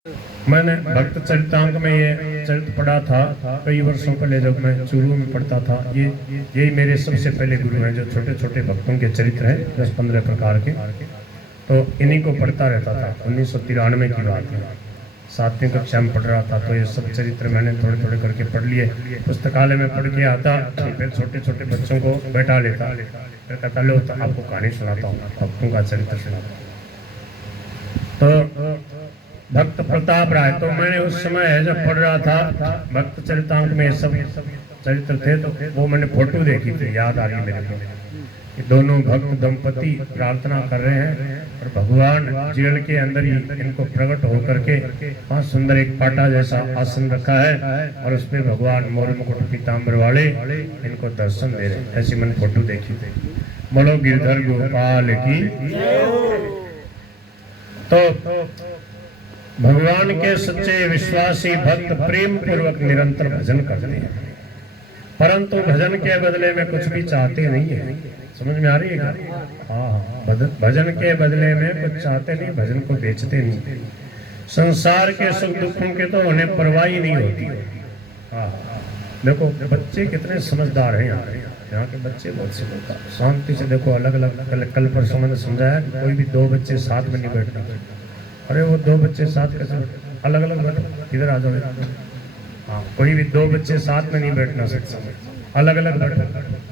मैंने भक्त चरितांक में ये चरित्र पढ़ा था कई वर्षों पहले, जब मैं चूरू में पढ़ता था। यही मेरे सबसे पहले गुरु हैं, जो छोटे छोटे भक्तों के चरित्र हैं 10-15 प्रकार के, तो इन्हीं को पढ़ता रहता था। 1993 की बात है, 7वीं कक्षा में पढ़ रहा था, तो ये सब चरित्र मैंने थोड़े थोड़े करके पढ़ लिए। पुस्तकालय में पढ़ के आता, फिर छोटे छोटे बच्चों को बैठा लेता, फिर कहता लो तो आपको कहानी सुनाता हूँ, भक्तों का चरित्र सुनाता हूँ। तो भक्त प्रताप राय, तो मैंने उस समय जब पढ़ रहा था भक्त चरितांक में सब चरित्र थे, तो वो मैंने फोटो देखी थी, याद आ रही मेरे को कि दोनों भक्त दंपति प्रार्थना कर रहे हैं और भगवान जेल के अंदर ही इनको प्रकट होकर के वहाँ सुंदर एक पाटा जैसा आसन रखा है और उसमें भगवान मोर मुकुट पीताम्बर वाले इनको दर्शन दे रहे हैं। ऐसी मैंने फोटो देखी थी। बोलो गिरधर गोपाल की। तो भगवान के सच्चे विश्वासी भक्त प्रेम पूर्वक निरंतर भजन करते हैं, परंतु भजन के बदले में कुछ भी चाहते नहीं है। समझ में आ रही है? हाँ, भजन के बदले में कुछ चाहते नहीं, भजन को बेचते नहीं। संसार के सुख दुखों के तो उन्हें परवाह ही नहीं होती। हाँ, देखो बच्चे कितने समझदार हैं यहाँ के बच्चे बहुत समझदार, शांति से देखो। अलग अलग कल परसों मैंने समझाया कि कोई भी दो बच्चे साथ में नहीं बैठना। अरे वो दो बच्चे साथ कैसे, अलग अलग बैठो, इधर आ जाओ। हाँ, कोई भी दो बच्चे साथ में नहीं बैठना सत्संग, अलग अलग बैठो,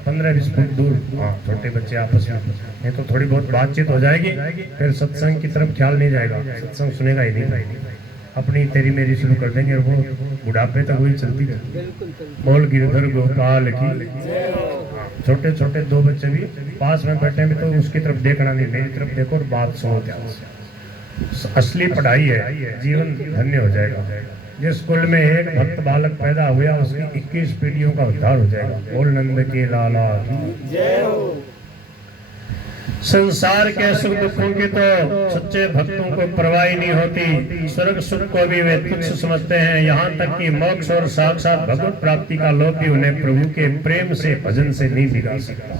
15-20 फुट दूर। हाँ, छोटे बच्चे आपस में, नहीं तो थोड़ी बहुत बातचीत हो जाएगी, फिर सत्संग की तरफ ख्याल नहीं जाएगा, सत्संग सुनेगा ही नहीं, अपनी तेरी मेरी शुरू कर देंगे, वो बुढ़ापे तक वही चलती है। बोल गिरधर गोपाल की। छोटे छोटे दो बच्चे भी पास में बैठे भी तो उसकी तरफ देखना नहीं, मेरी तरफ देखो और बात सुनो ध्यान से। असली पढ़ाई है, जीवन धन्य हो जाएगा। जिस स्कूल में एक भक्त बालक पैदा हुआ उसकी 21 पीढ़ियों का उद्धार हो जाएगा। बोल नंद के लाला की जय हो। संसार के सुख दुखों की तो सच्चे भक्तों को परवाह नहीं होती, स्वर्ग सुख को भी वे तुच्छ समझते हैं। यहाँ तक कि मोक्ष और साक्षात भगवत प्राप्ति का लोभ भी उन्हें प्रभु के प्रेम से भजन से नहीं बिगाड़ सकता।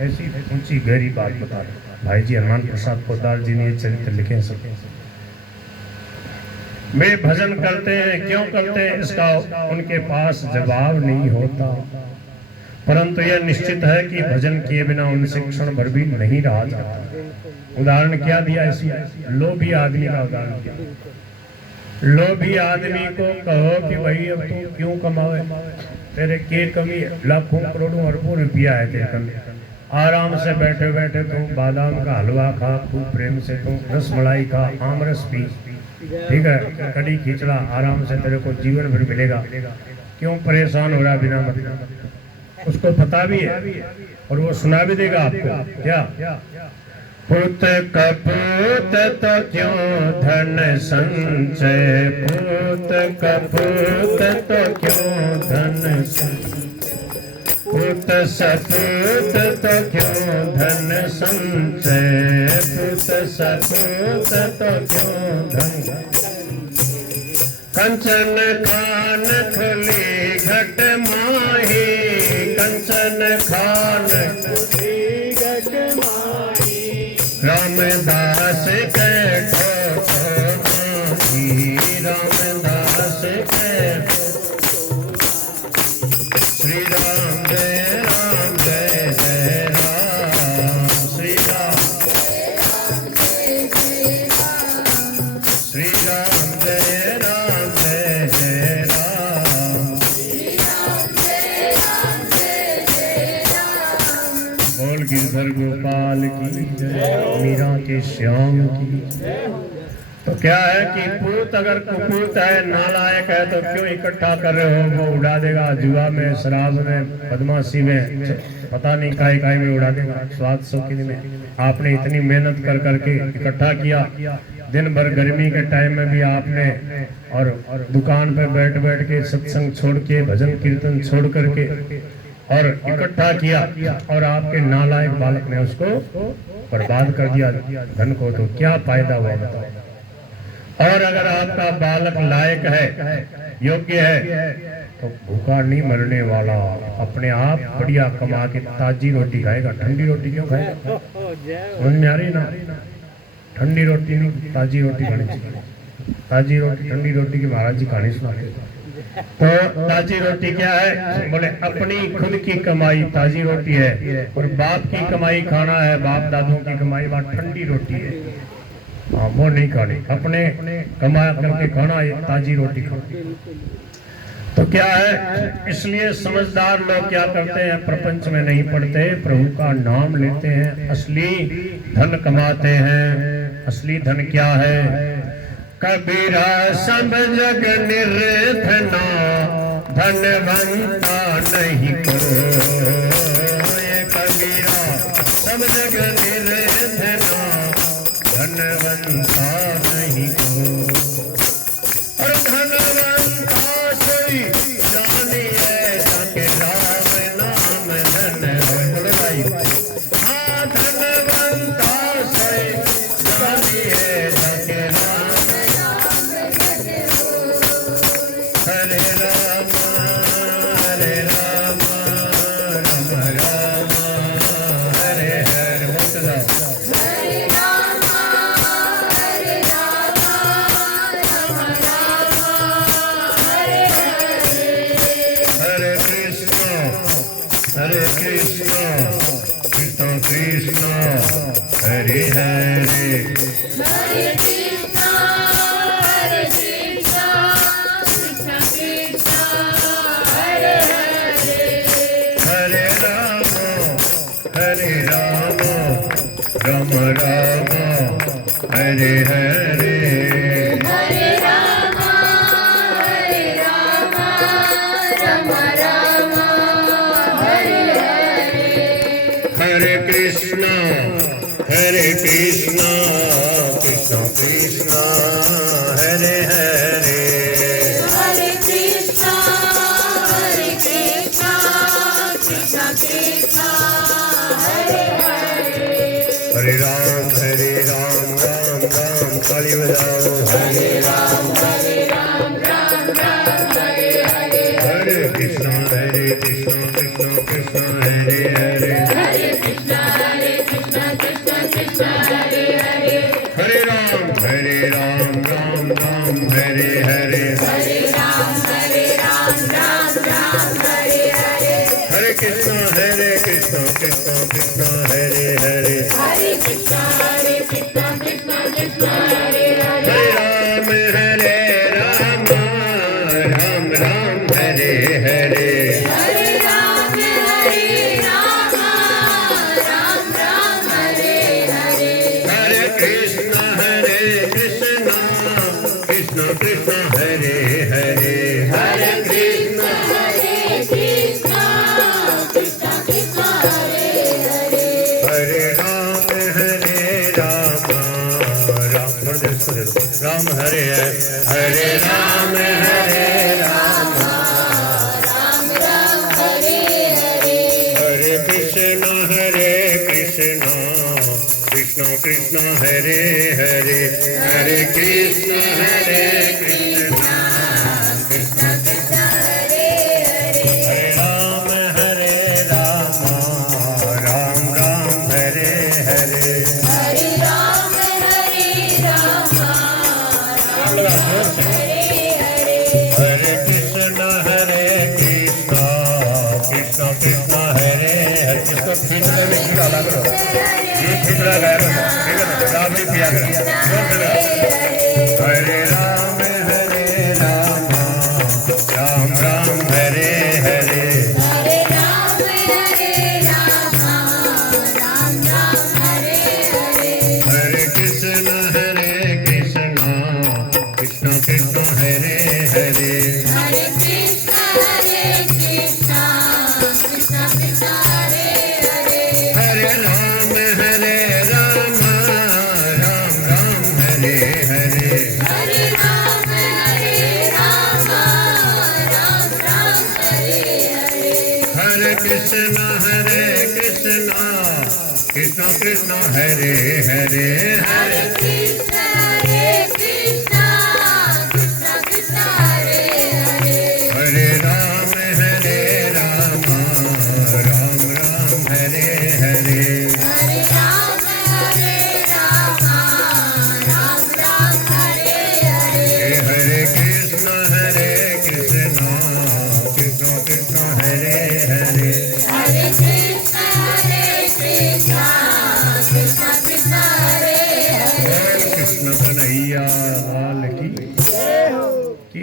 ऐसी ऊंची गहरी बात बता रहे भाई जी हनुमान प्रसाद पोदार जी ने ये चरित्र लिखे हैं। वे भजन करते हैं, क्यों करते हैं इसका उनके पास जवाब नहीं होता, परंतु यह निश्चित है कि भजन किए बिना उनसे क्षण भर भी नहीं रहा जाता। उदाहरण क्या दिया इसमें? लोभी आदमी का उदाहरण दिया। लोभी आदमी को कहो कि भाई अब तू क्यों कमावे, तेरे के कमी लाखों करोड़ों अरबों रुपया है तेरे कमी, आराम से बैठे बैठे तुम बादाम का हलवा खा, खूब प्रेम से तुम रस मलाई खा, आम रस पी, ठीक है, कड़ी खिचड़ा, आराम से तेरे को जीवन भर मिलेगा। क्यों परेशान हो रहा बिना मतलब? उसको पता भी है और वो सुना भी देगा आपको। क्या पुत कपूत तो क्यों धन संचय, पुत कपूत तो क्यों धन संचय, पुत सपूत तो क्यों धन संचय, पुत सपूत तो क्यों धन। कंचन खान खुली घट माही, कंचन खान खुली घट माही, रामदास के ठोको माही, रामदास के श्री राम जय जय राम, श्री राम श्री राम जय राम जय जय राम, बोल गिरधर गोपाल की जय, मीरा के श्याम की। तो क्या है कि पूत अगर कुपूत है, नालायक है, तो क्यों इकट्ठा कर रहे हो? वो उड़ा देगा जुआ में, शराब में, बदमाशी में, पता नहीं काय में उड़ा देगा, स्वाद शौकीन में। आपने इतनी मेहनत कर करके इकट्ठा किया, दिन भर गर्मी के टाइम में भी आपने और दुकान पे बैठ बैठ के सत्संग छोड़ के, भजन कीर्तन छोड़ करके और इकट्ठा किया, और आपके नालायक बालक ने उसको बर्बाद कर दिया धन को, तो क्या फायदा हुआ बताओ? और अगर आपका बालक लायक है, योग्य है, तो भूखा नहीं मरने वाला, अपने आप बढ़िया कमा के ताजी रोटी खाएगा। ठंडी रोटी क्यों खाएगा? समझ में आ रही ना? ठंडी रोटी नहीं, ताजी रोटी खानी चाहिए। ताजी रोटी ठंडी रोटी की महाराज जी कहानी सुनाते। तो ताजी रोटी क्या है? बोले अपनी खुद की कमाई ताजी रोटी है, और बाप की कमाई खाना है, बाप दादों की कमाई वहाँ ठंडी रोटी है। हाँ, वो नहीं खानी, अपने कमा करके खाना है, ताजी रोटी खानी। तो क्या है, इसलिए समझदार लोग क्या करते हैं, प्रपंच में नहीं पड़ते, प्रभु का नाम लेते हैं, असली धन कमाते हैं। असली धन क्या है? कबीरा सब जग निर्धना, धनवंता नहीं को। ये कबीरा सब जग निर्धना, धनवंता नहीं को। और धनवंता सोई जानिए, ताके राम नाम धन है। बोलो भाई, हाँ धनवंता सोई जानिए, ताके राम हरे राम हरे राम राम राम हरे हरे। बोलते जाओ, हरे राम हरे राम राम राम हरे हरे। हरे कृष्ण कृष्ण कृष्ण हरे हरे। हरे कृष्ण कृष्ण कृष्ण हरे हरे। हरे राम राम राम हरे हरे। हरे राम राम राम हरे हरे। हरे कृष्ण कृष्ण कृष्ण हरे हरे। हरे कृष्ण कृष्ण कृष्ण हरे हरे। हरे राम राम राम ताली बजाओ। हरे राम राम हरे हरे। हरे कृष्ण कृष्ण कृष्ण हरे हरे। हरे कृष्ण कृष्ण कृष्ण हरे हरे। हरे राम राम राम हरे हरे। हरे राम राम हरे हरे। हरे कृष्ण कृष्ण कृष्ण हरे हरे। हरे कृष्ण कृष्ण कृष्ण हरे हरे। हरे राम राम राम हरे हरे। हरे राम राम राम हरे हरे। हरे कृष्ण कृष्ण कृष्ण हरे हरे। हरे कृष्ण कृष्ण कृष्ण हरे हरे। हरे राम राम हरे हरे राम राम राम हरे हरे। हरे कृष्ण कृष्ण कृष्ण हरे हरे। हरे कृष्ण कृष्ण कृष्ण कृष्ण हरे हरे। हरे राम राम राम हरे हरे। हरे राम राम हरे हरे। हरे कृष्ण कृष्ण कृष्ण हरे हरे। इसको खींचने में कीड़ा लग रहा है, ये खींच रहा है, ठीक है ना, राम नहीं पिया कर। हरे राम राम राम हरे हरे। हरे राम राम राम हरे हरे। हरे कृष्ण कृष्ण कृष्ण हरे हरे। हरे कृष्ण कृष्ण कृष्ण हरे हरे। हरे राम राम राम हरे हरे। हरे राम राम राम हरे हरे। हरे कृष्ण कृष्ण कृष्ण हरे हरे। हरे कृष्ण कृष्ण कृष्ण हरे हरे। हरे राम राम राम हरे हरे। हरे राम राम हरे हरे।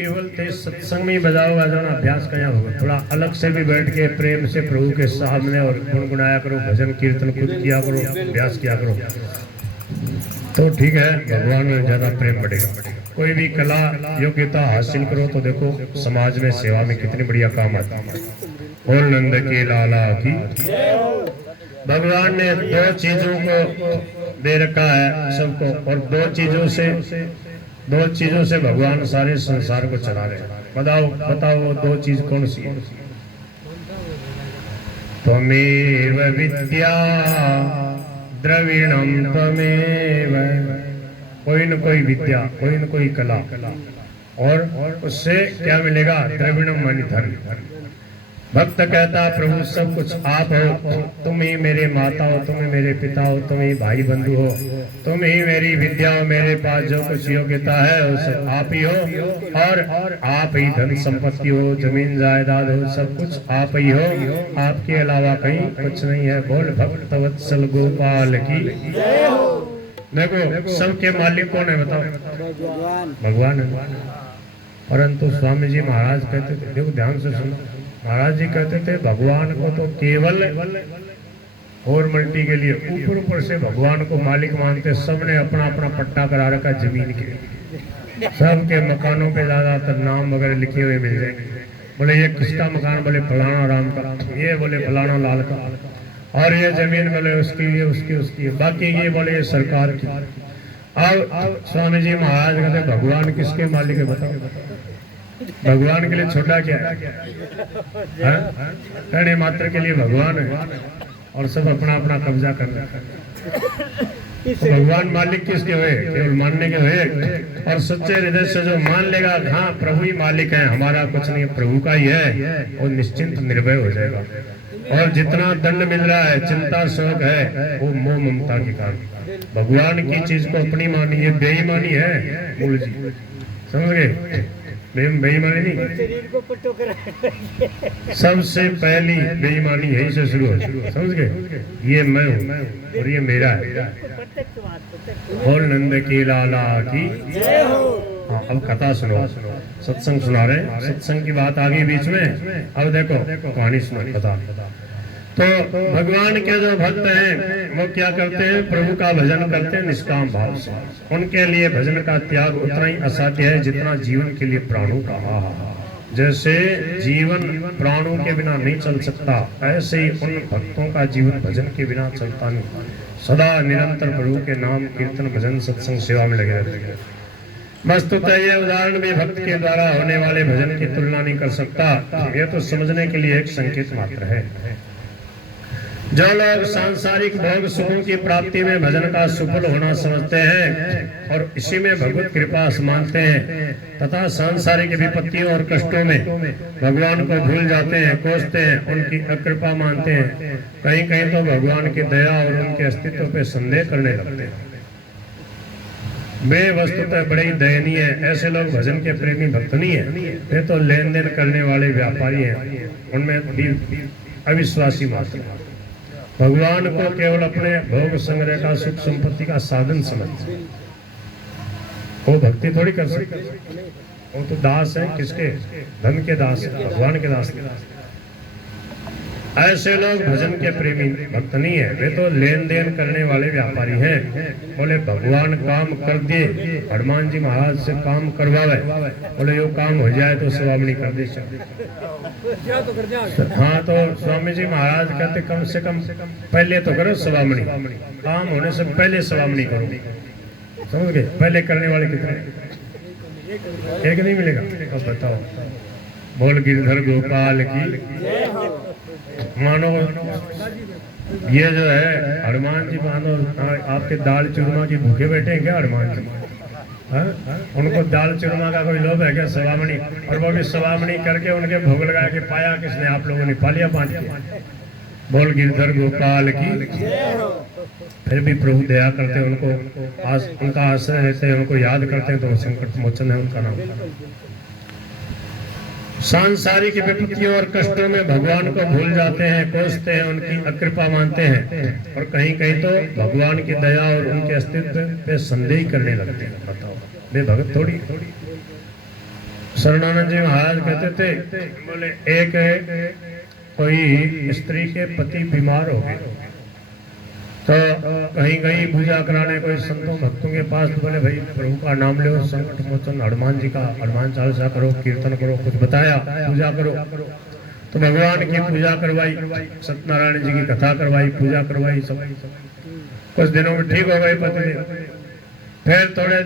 केवल ते सत्संग में ही बजाओ बजाना अभ्यास कया होगा। थोड़ा अलग से भी बैठ के प्रेम से प्रभु के सामने और गुनगुनाया करो, भजन कीर्तन खुद किया करो, अभ्यास किया करो, तो ठीक है, भगवान में ज्यादा प्रेम बढ़ेगा। कोई भी कला योग्यता हासिल करो तो देखो समाज में सेवा में कितनी बढ़िया काम आता है। बोल नंद के लाला की। भगवान ने दो चीजों को दे रखा है सबको, और दो चीजों से भगवान सारे संसार को चला रहे हैं। बताओ वो दो चीज कौन सी है? त्वमेव विद्या द्रविणम त्वमेव, कोई न कोई विद्या, कोई न कोई कला, और उससे क्या मिलेगा? द्रविणम मानी धर्म। भक्त कहता प्रभु सब कुछ आप हो, तुम ही मेरे माता हो, तुम ही मेरे पिता हो, तुम ही भाई बंधु हो, तुम ही मेरी विद्या हो, मेरे पास जो कुछ योग्यता है वो सब आप ही हो, और आप ही धन संपत्ति हो, जमीन जायदाद हो, सब कुछ आप ही हो, आपके अलावा कहीं कुछ नहीं है। बोल भक्त वत्सल गोपाल की। देखो सबके मालिक कौन है बताओ? भगवान है। परंतु स्वामी जी महाराज कहते थे, देखो ध्यान से सुनो, महाराज जी कहते थे भगवान को तो केवल गवर्नमेंट के लिए ऊपर से भगवान को मालिक मानते। सबने अपना अपना पट्टा करा रखा जमीन के, सबके मकानों पे ज्यादातर नाम वगैरह लिखे हुए मिल जाएंगे। बोले ये किसका मकान? बोले फलाना राम का, ये बोले फलाना लाल का, और ये जमीन बोले उसकी, ये उसकी, बाकी ये बोले ये सरकार की। अब स्वामी जी महाराज कहते भगवान किसके मालिक है बताओ? भगवान के लिए छोटा क्या है? कहने मात्र के लिए भगवान है, और सब अपना अपना कब्जा कर रखा है। तो भगवान मालिक किसके हुए? केवल मानने के हुए। और सच्चे हृदय से जो मान लेगा हाँ प्रभु ही मालिक है, हमारा कुछ नहीं, प्रभु का ही है, और निश्चिंत निर्भय हो जाएगा। और जितना दंड मिल रहा है, चिंता शोक है, वो मोह ममता के कारण भगवान की चीज को अपनी मानी, ये बेईमानी है। मूल जी समझ गए? बेईमानी नहीं, सबसे पहली बेईमानी यही से शुरू हो। समझ गए? ये मैं हूँ और ये मेरा है। बोल नंद की लाला की। हाँ, अब कथा सुनो, सत्संग सुना रहे, सत्संग की बात आ गई बीच में। अब देखो कहानी सुनो, कथा। तो भगवान के जो भक्त हैं वो क्या करते हैं? प्रभु का भजन करते हैं निष्काम भाव से। उनके लिए भजन का त्याग उतना ही असाध्य है जितना जीवन के लिए प्राणों का। जैसे जीवन प्राणों के बिना नहीं चल सकता, ऐसे ही उन भक्तों का जीवन भजन के बिना चलता नहीं। सदा निरंतर प्रभु के नाम कीर्तन भजन सत्संग सेवा में लगे रहते हैं। वस्तुतः यह उदाहरण भी भक्त के द्वारा होने वाले भजन की तुलना नहीं कर सकता। यह तो समझने के लिए एक संकेत मात्र है। जो लोग सांसारिक भोग सुखों की प्राप्ति में भजन का सुफल होना समझते हैं और इसी में भगवत कृपा मानते हैं, तथा सांसारिक विपत्तियों और कष्टों में भगवान को भूल जाते हैं, कोसते हैं, उनकी अकृपा मानते हैं, कहीं कहीं तो भगवान की दया और उनके अस्तित्व पर संदेह करने लगते हैं। वे वस्तुतः बड़े ही दयनीय है। ऐसे लोग भजन के प्रेमी भक्त नहीं है, वे तो लेन देन करने वाले व्यापारी हैं। उनमें अविश्वासी मात्र भगवान को केवल अपने भोग संग्रह का सुख संपत्ति का साधन समझते। वो भक्ति थोड़ी कर सकते, वो तो दास है। किसके? धन के दास, भगवान के दास के दास। ऐसे लोग भजन के प्रेमी भक्त नहीं है, वे तो लेन देन करने वाले व्यापारी हैं। बोले भगवान काम कर दे, हनुमान जी महाराज से काम करवावे, बोले यो काम हो जाए तो स्वामी कर दे। हाँ, तो स्वामी जी महाराज कहते कम से कम पहले तो करो स्वामी, काम होने से पहले स्वामी करो। समझ गए? पहले करने वाले कितने? एक नहीं मिलेगा। अब बताओ। बोल गिरधर गोपाल की। मानो ये जो है हनुमान जी, मानो आपके दाल चूरमा की भूखे बैठे हैं क्या हनुमान जी? उनको दाल चूरमा का कोई लोभ है क्या? सवामणी, और वो भी सवामणी करके उनके भोग लगा के पाया किसने? आप लोगों ने पा लिया बांट के। बोल गिरधर गोपाल की। फिर भी प्रभु दया करते, उनको उनका आश्रय लेते हैं, उनको याद करते हैं, तो संकट मोचन है उनका नाम। सांसारिक विपत्तियों और कष्टों में भगवान को भूल जाते हैं, कोसते हैं, उनकी अकृपा मानते हैं, और कहीं कहीं तो भगवान की दया और उनके अस्तित्व पे संदेह करने लगते हैं। बताओ, वे भगत थोड़ी। शरणानंद जी महाराज कहते थे, बोले एक कोई स्त्री के पति बीमार हो गए, तो कहीं कहीं पूजा कराने कोई संतों भक्तों के पास, तो बोले भाई प्रभु का नाम लो, संकट मोचन हनुमान जी का हनुमान चालीसा करो, कीर्तन करो, कुछ बताया, पूजा करो। तो भगवान की पूजा करवाई, सत्यनारायण जी की कथा करवाई, पूजा करवाई, सब कुछ दिनों में ठीक हो गए पति। फिर थोड़े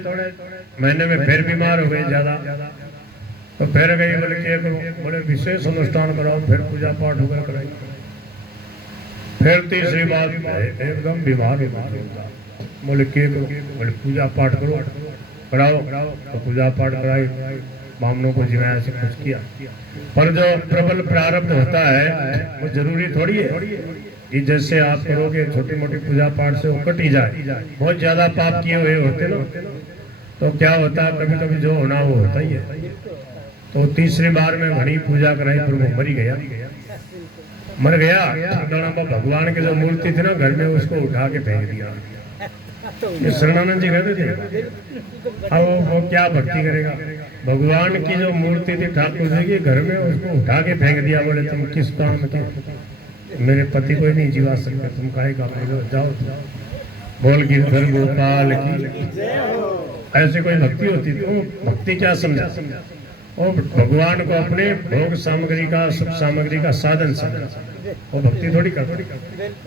महीने में फिर बीमार हो गए ज्यादा, तो फिर गई, बोले क्या करो, बोले विशेष अनुष्ठान कराओ, फिर पूजा पाठ वगैरह कराई। फिर तीसरी बात एकदम बीमार हो गया, बोले क्या करो, बोले पूजा पाठ करो, कराओ। तो पूजा पाठ कराई, बामनों को जिमाया, से कुछ किया। पर जो प्रबल प्रारब्ध होता है वो जरूरी थोड़ी है कि जैसे आप करोगे छोटी मोटी पूजा पाठ से वो कट ही जाए। बहुत ज्यादा पाप किए हुए होते ना, तो क्या होता है, कभी कभी जो होना वो होता ही है। तो तीसरी बार में घनी पूजा कराई, पर वो मर गया। भगवान की जो मूर्ति थी ना घर में, उसको उठा के फेंक दिया। ये शरणानंद जी कहते थे, अब वो क्या भक्ति करेगा। भगवान की जो मूर्ति थी ठाकुर जी की घर में, उसको उठा के फेंक दिया। बोले तुम किस काम के, मेरे पति को ही नहीं जीवा सकते, तुम काहे काम करो, जाओ। बोल गिरधर गोपाल की ऐसी कोई भक्ति होती तो भक्ति क्या समझा, वो भगवान को अपने भोग सामग्री का, सुख सामग्री का साधन समझा, वो भक्ति थोड़ी करता।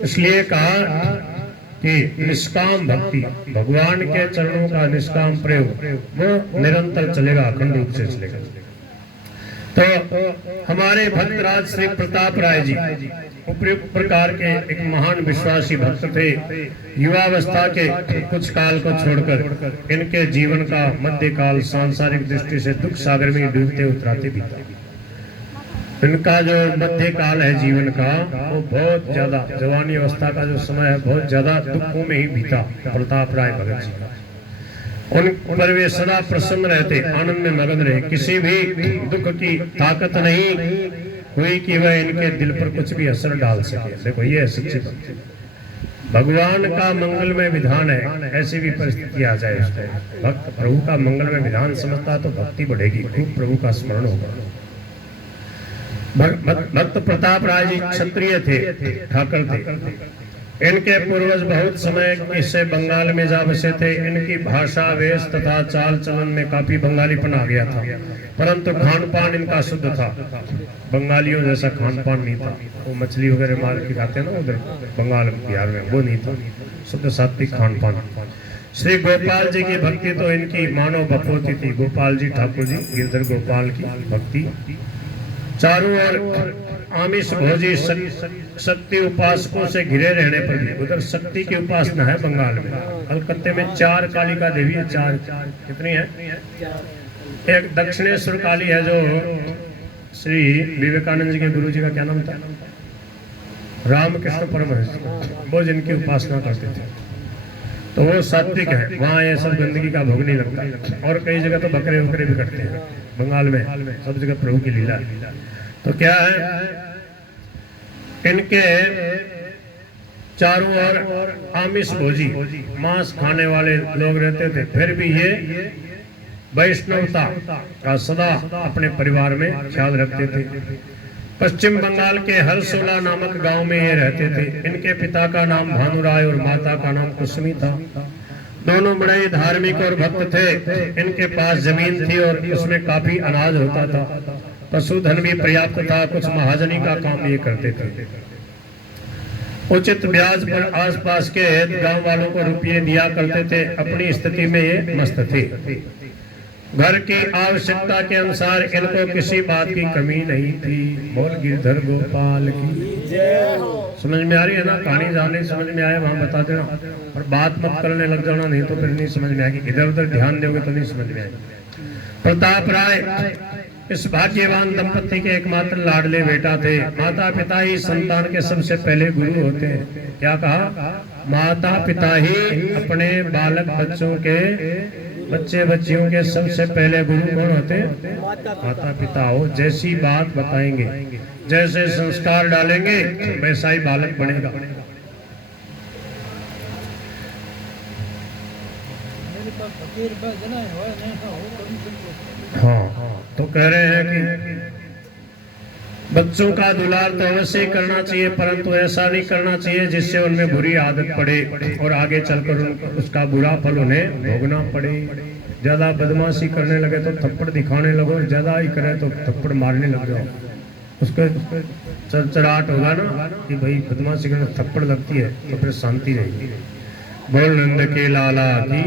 इसलिए कहा कि निष्काम भक्ति, भगवान के चरणों का निष्काम प्रयोग वो निरंतर चलेगा, अखंड रूप से चलेगा। तो हमारे भक्तराज श्री प्रताप राय जी उपयुक्त प्रकार के एक महान विश्वासी भक्त थे। युवावस्था के कुछ काल को छोड़कर इनके जीवन का मध्य काल सांसारिक दृष्टि से दुख सागर में डूबते उतराते बीता। इनका जो मध्य काल है जीवन का, वो बहुत ज्यादा, जवानी अवस्था का जो समय है बहुत ज्यादा दुखों में ही बीता प्रताप राय भगत जी का। उन पर वे सदा प्रसन्न रहते, आनंद में मगन रहे, किसी भी दुख की ताकत नहीं हुई कि वह इनके दिल पर कुछ भी असर डाल सके। देखो ये है सच्ची भक्ति, भगवान का मंगलमय विधान है। ऐसी भी परिस्थिति आ जाए उसको भक्त प्रभु का मंगलमय विधान समझता तो भक्ति बढ़ेगी, खूब प्रभु का स्मरण होगा। भक्त प्रताप राय जी क्षत्रिय थे, ठाकर थे। इनके पूर्वज बहुत समय से बंगाल में जा बसे थे। इनकी भाषा, वेश तथा चाल चलन में काफी बंगालीपन आ गया था, परंतु खान पान इनका शुद्ध था। बंगालियों जैसा खान पान नहीं था, वो मछली वगैरह मार के खाते ना उधर बंगाल बिहार में, वो नहीं था, शुद्ध सात्विक खान पान। श्री गोपाल जी की भक्ति तो इनकी मानव बपोती थी। गोपाल जी ठाकुर जी गिरधर गोपाल की भक्ति चारों ओर आमिष भोजी शक्ति उपासकों से घिरे रहने पर भी, उधर शक्ति की उपासना है बंगाल में। कलकत्ते में 4 कालिका देवी है, 4 कितनी है? एक दक्षिणेश्वर काली है जो श्री विवेकानंद जी के गुरु जी का क्या नाम था, रामकृष्ण परमहंस, वो जिनकी उपासना करते थे। तो वो सात्विक है, वहाँ ये सब गंदगी का भोग नहीं लगता। और कई जगह तो बकरे वकरे भी कटते हैं बंगाल में, सब जगह प्रभु की लीला। तो क्या है, इनके चारों ओर आमिष भोजी मांस खाने वाले लोग रहते थे, फिर भी ये वैष्णवता का सदा अपने परिवार में ख्याल रखते थे। पश्चिम बंगाल के हरसोला नामक गांव में ये रहते थे। इनके पिता का नाम भानुराय और माता का नाम कुसुमी था। दोनों बड़े धार्मिक और भक्त थे। इनके पास जमीन थी और उसमें काफी अनाज होता था, पशुधन भी पर्याप्त था। कुछ महाजनी का काम ये करते थे। उचित ब्याज पर आसपास के गांव वालों को रुपये दिया करते थे। अपनी स्थिति में ये मस्त थे। घर की आवश्यकता के अनुसार इनको किसी बात की कमी नहीं थी। बोल गिरधर गोपाल की जय हो। समझ में आ रही है ना? कहानी जहाँ नहीं समझ में आए वहां बता देना, और बात मत करने लग जाना, नहीं तो फिर नहीं समझ में आएगी। इधर उधर ध्यान दोगे तो नहीं समझ में आएगी। प्रताप राय इस भाग्यवान दंपति के एकमात्र लाडले बेटा थे। माता पिता ही संतान के सबसे पहले गुरु होते हैं। क्या कहा? माता पिता ही अपने बालक बच्चों के बच्चे बच्चियों के सबसे पहले गुरु कौन होते हैं? माता पिता हो। जैसी बात बताएंगे, जैसे संस्कार डालेंगे, वैसा ही बालक बनेगा। हाँ, तो कह रहे हैं कि बच्चों का दुलार तो अवश्य करना चाहिए, परंतु ऐसा नहीं करना चाहिए जिससे उनमें बुरी आदत पड़े और आगे चलकर उसका बुरा फल उन्हें भोगना पड़े। ज्यादा बदमाशी करने लगे तो थप्पड़ दिखाने लगो, ज्यादा ही करे तो थप्पड़ मारने लग जाओ, उसके चरचराहट होगा ना कि भाई बदमाशी करने थप्पड़ लगती है तो फिर शांति रहेगी। बोल नंद के लाला की।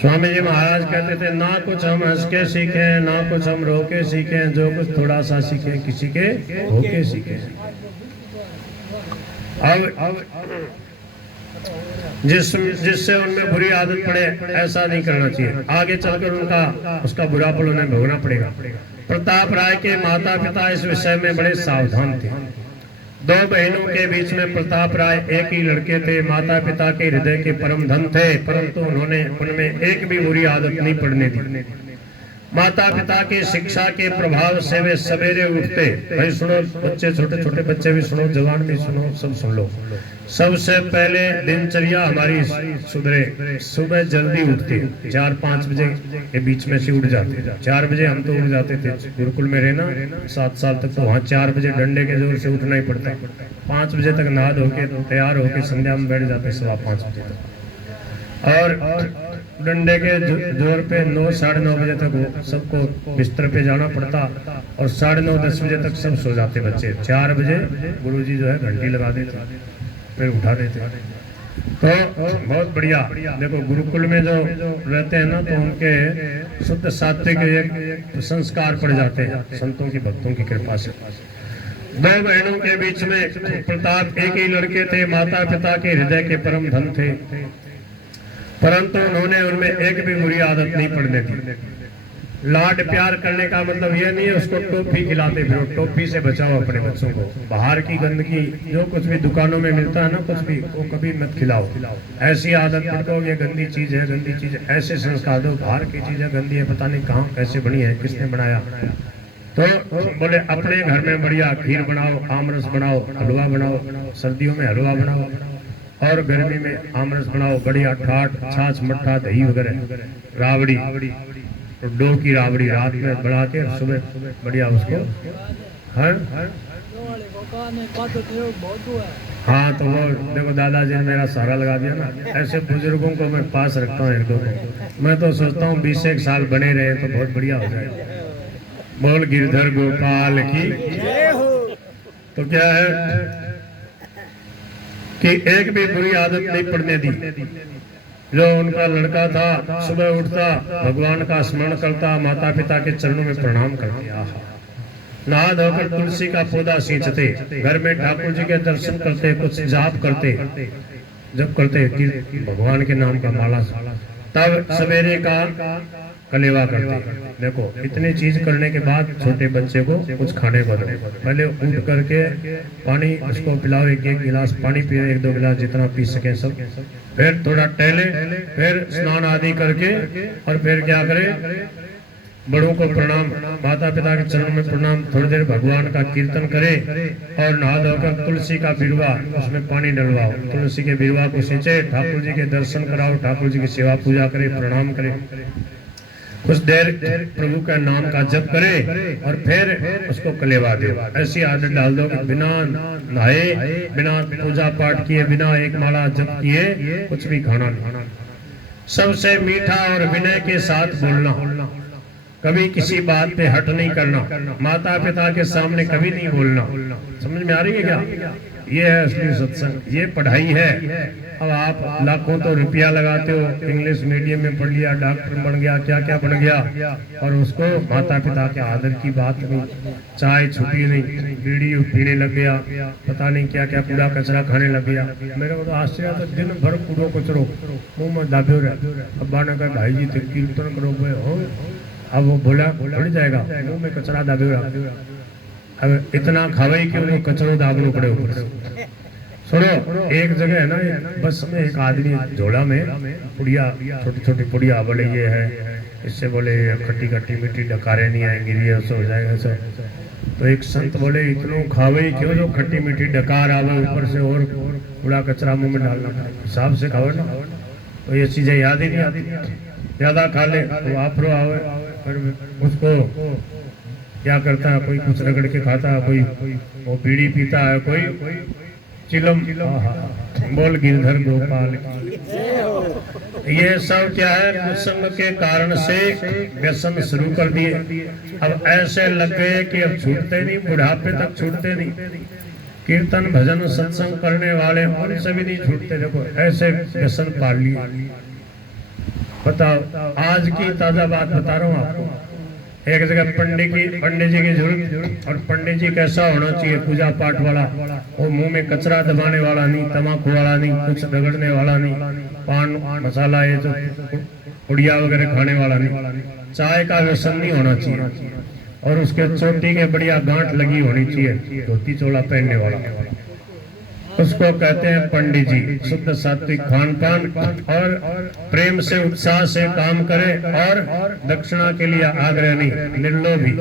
स्वामी जी महाराज कहते थे ना कुछ हम हंस के सीखे, ना कुछ हम रो के सीखे, जो कुछ थोड़ा सा सीखे किसी के होके सीखे। अब जिससे उनमें बुरी आदत पड़े ऐसा नहीं करना चाहिए, आगे चलकर उसका बुरा फल उन्हें भोगना पड़ेगा। प्रताप राय के माता पिता इस विषय में बड़े सावधान थे। दो बहनों के बीच में प्रताप राय एक ही लड़के थे, माता पिता के हृदय के परम धन थे, परंतु उन्होंने उनमें एक भी बुरी आदत नहीं पड़ने दी। माता पिता की शिक्षा के प्रभाव से वे सवेरे उठते। भाई सुनो बच्चे, छोटे छोटे बच्चे भी सुनो, जवान भी सुनो, सब सुन लो। सबसे पहले दिनचर्या हमारी सुधरे, सुबह जल्दी उठते, 4-5 बजे के बीच में से उठ जाते। 4 बजे हम तो उठ जाते थे, गुरुकुल में रहना 7 साल तक, तो वहाँ 4 बजे डंडे के जोर से उठना ही पड़ता। 5 बजे तक नहा धो के तैयार होके संध्या में बैठ जाते 5:15 बजे तक, और डंडे के जोर पे 9-9:30 बजे तक सबको बिस्तर पे जाना पड़ता, और 9:30-10 बजे तक सब सो जाते बच्चे। 4 बजे गुरुजी जो है घंटी लगा देते, फिर उठा देते। तो बहुत बढ़िया। देखो गुरुकुल में जो रहते हैं ना, तो उनके शुद्ध सात्विक एक संस्कार पड़ जाते हैं संतों की भक्तों की कृपा से। 2 बहनों के बीच में प्रताप एक ही लड़के थे, माता पिता के हृदय के परम धन थे, परंतु उन्होंने उनमें एक भी बुरी आदत नहीं पड़ने दी। लाड प्यार करने का मतलब ये नहीं है उसको टॉफी खिलाते फिरो, टॉफी से बचाओ अपने बच्चों को। बाहर की गंदगी जो कुछ भी दुकानों में मिलता है ना, कुछ भी वो कभी मत खिलाओ। ऐसी आदत मत करो ये गंदी चीज है, गंदी चीज है, ऐसे संस्कार दो। बाहर की चीजें गंदी है, पता नहीं कहाँ कैसे बनी है, किसने बनाया। तो बोले अपने घर में बढ़िया खीर बनाओ, आमरस बनाओ, हलवा बनाओ, सर्दियों में हलवा बनाओ और गर्मी में आमरस बनाओ, बढ़िया ठाठ छाछ मट्ठा दही वगैरह, राबड़ी, तो डो की राबड़ी रात में बना के सुबह बढ़िया उसको हाँ। तो वो देखो दादाजी ने मेरा सहारा लगा दिया ना, ऐसे बुजुर्गों को मैं पास रखता हूँ 1-2 को। मैं तो सोचता हूँ 20-1 साल बने रहे तो बहुत बढ़िया हो जाए। बोल गिरधर गोपाल की। तो क्या है कि एक भी बुरी आदत नहीं पड़ने दी। जो उनका लड़का था सुबह उठता, भगवान का स्मरण करता, माता पिता के चरणों में प्रणाम करते, नहा धोकर तुलसी का पौधा सींचते, घर में ठाकुर जी के दर्शन करते, कुछ जाप करते, जप करते कि भगवान के नाम का माला, तब सवेरे का कलेवा करते। देखो इतनी चीज करने के बाद छोटे बच्चे को कुछ खाने को दो। पहले उठ करके पानी उसको पिलाओ, 1-1 गिलास पानी पिए, 1-2 गिलास जितना पी सके सब। फिर थोड़ा टहले, फिर स्नान आदि करके, और फिर क्या करे, बड़ों को प्रणाम, माता पिता के चरणों में प्रणाम, थोड़ी देर भगवान का कीर्तन करे, और नहा धोकर तुलसी का बिरवा उसमें पानी डलवाओ, तुलसी के बिरवा को सींचे, ठाकुर जी के दर्शन कराओ, ठाकुर जी की सेवा पूजा करे, प्रणाम करे, कुछ देर प्रभु का नाम का जप करे, और फिर उसको कलेवा दे। ऐसी आदत डाल दो कि बिना नहाए, बिना पूजा पाठ किए, बिना एक माला जप किए कुछ भी खाना नहीं। सबसे मीठा और विनय के साथ बोलना, कभी किसी बात पे हट नहीं करना, माता पिता के सामने कभी नहीं बोलना। समझ में आ रही है क्या? ये है असली सत्संग, ये पढ़ाई है। अब आप लाखों तो रुपया लगाते हो, इंग्लिश मीडियम में पढ़ लिया, डॉक्टर बन गया, क्या क्या बन गया, और उसको माता पिता के आदर की बात नहीं, चाय छुट्टी नहीं, बीड़ी पीने लग गया, पता नहीं क्या क्या कूड़ा कचरा खाने लग गया। मेरे को तो आश्चर्य था, दिन भर कूड़ो कचरो मुँह में दाबे रहे। अब्बा ने कहा भाई जी तो कीर्तन करो हो, अब वो बोला बढ़ जाएगा, मुँह में कचरा दाबे रहा। अब इतना खावे कि उनको कचरो दाबनो पड़े ऊपर से। सुनो, एक जगह है ना बस में एक आदमी झोला में पुड़िया, छोटी छोटी पुड़िया, बोले ये है, इससे बोले खट्टी खट्टी मीठी डकारे नहीं आएंगी, ये ऐसा हो जाएगा ऐसा। तो एक संत बोले इतनो खावे क्यों जो खट्टी मीठी डकार आवे, ऊपर से और कूड़ा कचरा मुंह में डालना, हिसाब से खावे ना। तो ये चीजें याद ही नहीं आती, ज्यादा खा ले तो आफरो आवे, फिर उसको क्या करता है, कोई कुछ रगड़ के खाता है, कोई वो बीड़ी पीता है, कोई चिलम। बोल गिरधर गोपाल की। ये सब क्या है, कुसंग के कारण से व्यसन शुरू कर दिए। अब ऐसे लग गए कि अब छूटते नहीं, बुढ़ापे तक छूटते नहीं। कीर्तन भजन सत्संग करने वाले उनसे भी नहीं छूटते। देखो ऐसे व्यसन पाल लिए। बताओ, आज की ताजा बात बता रहा हूँ आपको। एक जगह पंडित जी की जरूरत, और पंडित जी कैसा होना चाहिए, पूजा पाठ वाला, वो मुंह में कचरा दबाने वाला नहीं, तम्बाकू वाला नहीं, कुछ रगड़ने वाला नहीं, पान मसाला ये जो उड़िया वगैरह खाने वाला नहीं, चाय का व्यसन नहीं होना चाहिए, और उसके चोटी के बढ़िया गांठ लगी होनी चाहिए, धोती चोला पहनने वाला। उसको कहते हैं पंडित जी। शुद्ध सात्विक खान पान और प्रेम से उत्साह से काम करे, और दक्षिणा के लिए आग्रह नहीं, निर्लोभी,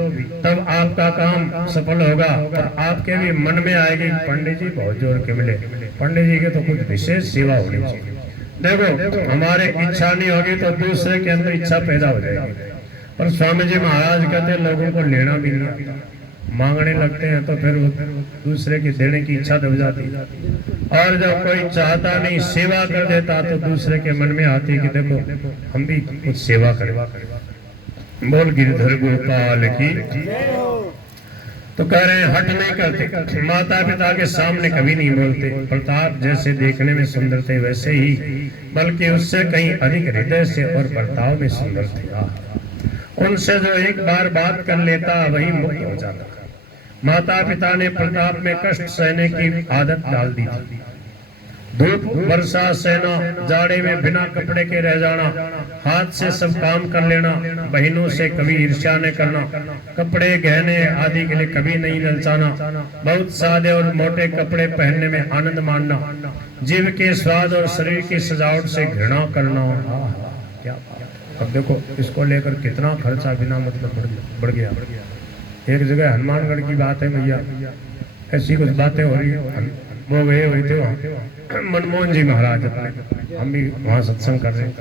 तब आपका काम सफल होगा। और आपके भी मन में आएगी पंडित जी बहुत जोर के मिले, पंडित जी के तो कुछ विशेष सेवा होनी चाहिए। देखो हमारे इच्छा नहीं होगी तो दूसरे के अंदर इच्छा पैदा हो जाएगी। और स्वामी जी महाराज कहते हैं लोगों को लेना भी नहीं आता, मांगने लगते हैं तो फिर दूसरे की देने की इच्छा दब जाती। और जब कोई चाहता नहीं, सेवा कर देता, तो दूसरे के मन में आती कि देखो हम भी कुछ सेवा करें। बोल गिरधर गोपाल की। तो कह रहे हैं हट नहीं करते, माता पिता के सामने कभी नहीं बोलते। प्रताप जैसे देखने में सुंदर थे वैसे ही, बल्कि उससे कहीं अधिक हृदय से और बर्ताव में सुंदर थे। उनसे जो एक बार बात कर लेता वही मुक्त हो जाता। माता पिता ने प्रताप में कष्ट सहने की आदत डाल दी थी। धूप वर्षा सहना, जाड़े में बिना कपड़े के रह जाना, हाथ से सब काम कर लेना, बहनों से कभी ईर्ष्या न करना, कपड़े गहने आदि के लिए कभी नहीं ललचाना, बहुत सादे और मोटे कपड़े पहनने में आनंद मानना, जीव के स्वाद और शरीर की सजावट से घृणा करना। क्या अब देखो इसको लेकर कितना खर्चा बिना मतलब बढ़ गया। एक जगह हनुमानगढ़ की बात है भैया, ऐसी कुछ बातें हो रही है। वो गए हुए थे वहाँ मनमोहन जी महाराज अपने, हम भी वहाँ सत्संग कर रहे हैं।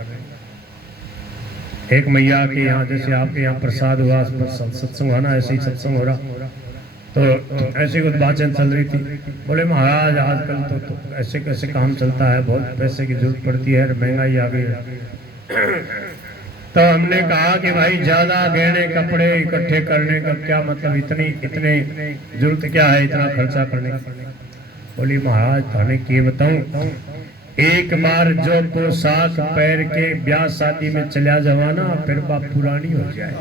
एक मैया के यहाँ जैसे आपके यहाँ प्रसाद हुआ, सत्संग हुआ ना, ऐसे ही सत्संग हो रहा, तो ऐसी कुछ बातें चल रही थी। बोले महाराज आजकल तो ऐसे कैसे काम चलता है, बहुत पैसे की जरूरत पड़ती है, महंगाई आ गई है। तो हमने कहा कि भाई ज्यादा गहने कपड़े इकट्ठे करने का क्या मतलब, इतने जरूरत क्या है इतना खर्चा करने की। बोली महाराज थाने के बताऊं, एक बार जो पोशाक पैर के ब्याह शादी में चला जवाना फिर बात पुरानी हो जाए।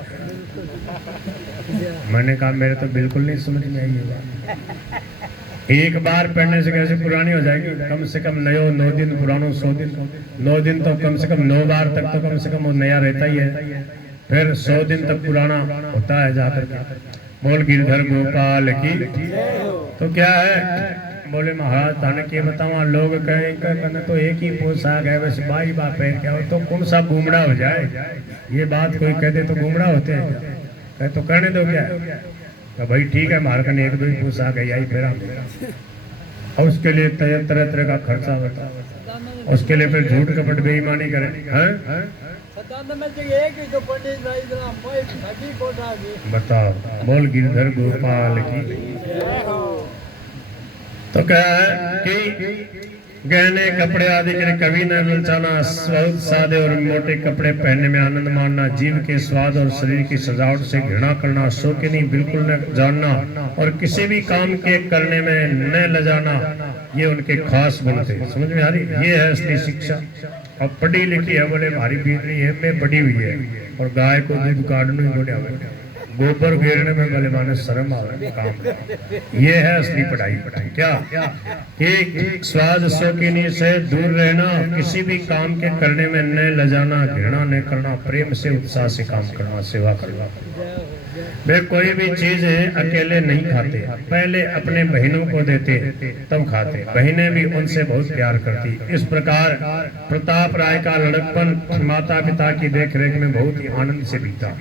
मैंने कहा मेरे तो बिल्कुल नहीं समझ में आई ये बात। एक बार पहनने से कैसे पुरानी हो जाएगी, कम से कम नयो 9 दिन पुरानो 100 दिन, 9 दिन तो कम से कम 9 बार तक तो कम से कम वो नया रहता ही है, फिर 100 दिन तक पुराना होता है जाकर के। बोल गिरधर गोपाल की। तो क्या है, बोले महाराज थाने के बतावा, लोग कहे तो एक ही पोशाक है बस बाई बा पहन के, तो कौन सा गुमड़ा हो जाए। ये बात कोई कह दे तो गुमड़ा होते हैं, कहे तो करने दो क्या। तो भाई ठीक है हमारे कने 1-2 ही पोशाक है, यही फेरा, और उसके लिए तरह तरह का खर्चा होता, उसके लिए फिर झूठ कपट बेईमानी करें। बताओ। बोल गिरधर गोपाल की। तो क्या है कि गहने कपड़े आदि के लिए कभी न ललचाना, बहुत सादे और मोटे कपड़े पहनने में आनंद मानना, जीव के स्वाद और शरीर की सजावट से घृणा करना, शौकीनी बिल्कुल न जानना, और किसी भी काम के करने में न लजाना, ये उनके खास गुण थे। समझ में आ रही, ये है असली शिक्षा। अब पढ़ी लिखी है, बोले हमारी बीतनी है में पढ़ी हुई है, और गाय को दूध काटने बोले गोबर घेरने में भले माने शर्म आ रहा काम। ये है असली पढ़ाई। क्या कि स्वाद शौकीनी से दूर रहना, किसी भी काम के करने में न लजाना, घृणा न करना, प्रेम से उत्साह से काम करना, सेवा करना। वे कोई भी चीज अकेले नहीं खाते, पहले अपने बहनों को देते तब खाते, बहनें भी उनसे बहुत प्यार करती। इस प्रकार प्रताप राय का लड़कपन माता पिता की देखरेख में बहुत ही आनंद से बीता।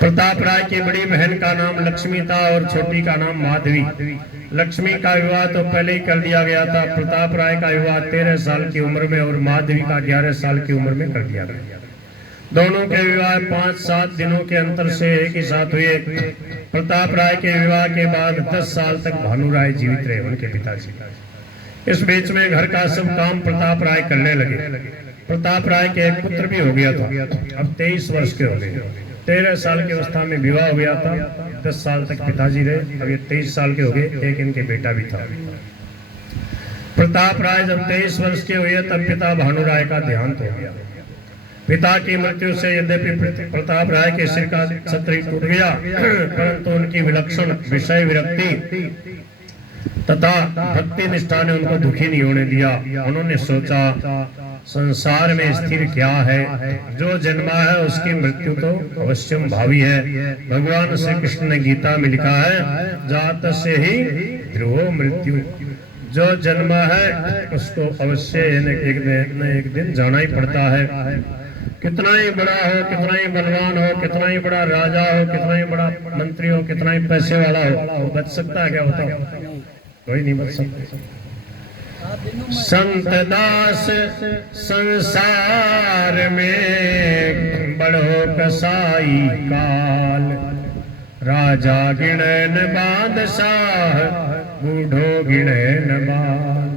प्रताप राय की बड़ी बहन का नाम लक्ष्मी था और छोटी का नाम माधवी। लक्ष्मी का विवाह तो पहले ही कर दिया गया था। प्रताप राय का विवाह 13 साल की उम्र में और माधवी का 11 साल की उम्र में कर दिया गया। दोनों के विवाह 5-7 दिनों के अंतर से एक ही साथ हुए। प्रताप राय के विवाह के बाद 10 साल तक भानु राय जीवित रहे, उनके पिताजी। इस बीच में घर का सब काम प्रताप राय करने लगे। प्रताप राय के एक पुत्र भी हो गया था, अब 23 वर्ष के हो गए। 13 साल की अवस्था में विवाह हो गया था, 10 साल तक पिताजी रहे, अब ये 23 साल के हो गए। एक इनके बेटा भी था। प्रताप राय जब 23 वर्ष के हुए तब पिता भानु राय का देहांत हो गया। पिता की मृत्यु से यद्यपि प्रताप राय के सिर का छत्र टूट गया, परंतु उनकी विलक्षण विषय विरक्ति तथा भक्ति निष्ठा ने उनको दुखी नहीं होने दिया। उन्होंने सोचा संसार में स्थिर क्या है, जो जन्मा है उसकी मृत्यु तो अवश्यम भावी है। भगवान श्री कृष्ण ने गीता में लिखा है, जात से ही ध्रुवो मृत्यु, जो जन्मा है उसको अवश्य एक दिन जाना ही पड़ता है। कितना ही बड़ा हो, कितना ही बलवान हो, कितना ही बड़ा राजा हो, कितना ही बड़ा मंत्री हो, कितना ही पैसे वाला हो, वो बच सकता है क्या? बताओ, कोई नहीं बच सकता। संत दास संसार में बड़ो कसाई काल, राजा गिणन बादशाह बूढ़ो गिणन बाल।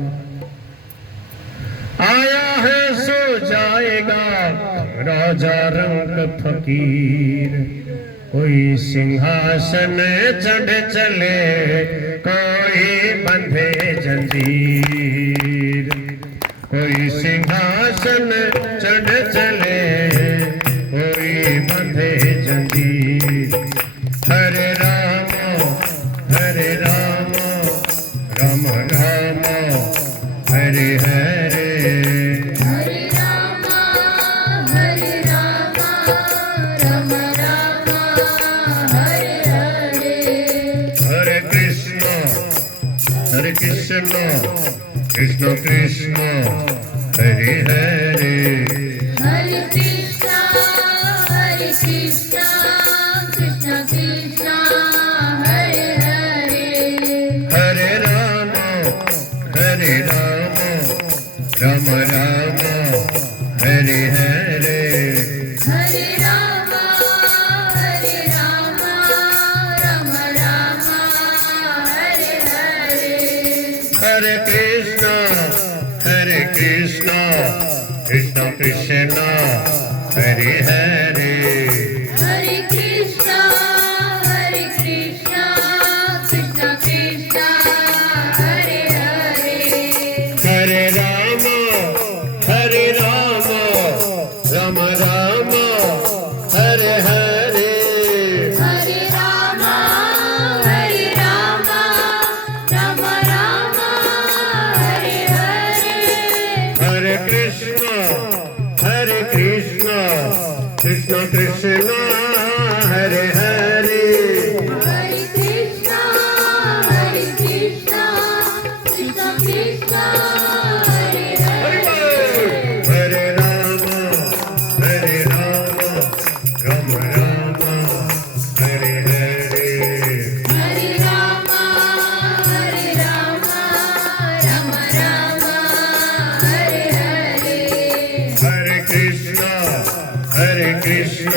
आया है सो जाएगा राजा रंग फकीर, कोई सिंहासन चढ़ चले कोई बंधे जंजीर, कोई सिंहासन चढ़ चले कोई बंधे जंजीर। हरे राम राम राम हरे हरे, कृष्ण कृष्ण हरे हरे, हरे कृष्णा कृष्ण कृष्णा हरे हरे, हरे राम राम राम हरे हरे, हरे राम राम राम हरे हरे, हरे कृष्ण कृष्ण कृष्ण हरे हरे, हरे कृष्णा कृष्ण कृष्णा हरे हरे, हरे राम राम राम हरे हरे, हरे राम राम राम हरे हरे, हरे कृष्ण कृष्ण कृष्ण हरे हरे, हरे कृष्णा कृष्ण कृष्णा हरे हरे, हरे राम राम राम हरे हरे, हरे राम राम राम हरे हरे, हरे कृष्ण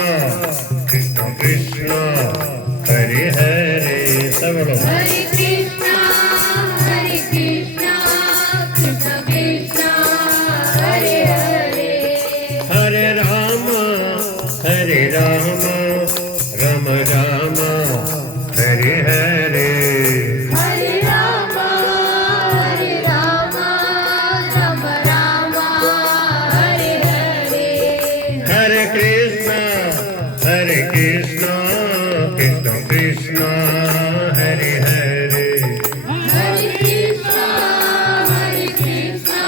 कृष्ण कृष्ण हरे हरे। सब लोग हरे कृष्णा कृष्ण कृष्ण हरे हरे, हरे राम राम राम हरे हरे, हरे राम राम राम हरे हरे, हरे कृष्ण कृष्ण कृष्ण हरे हरे, हरे कृष्णा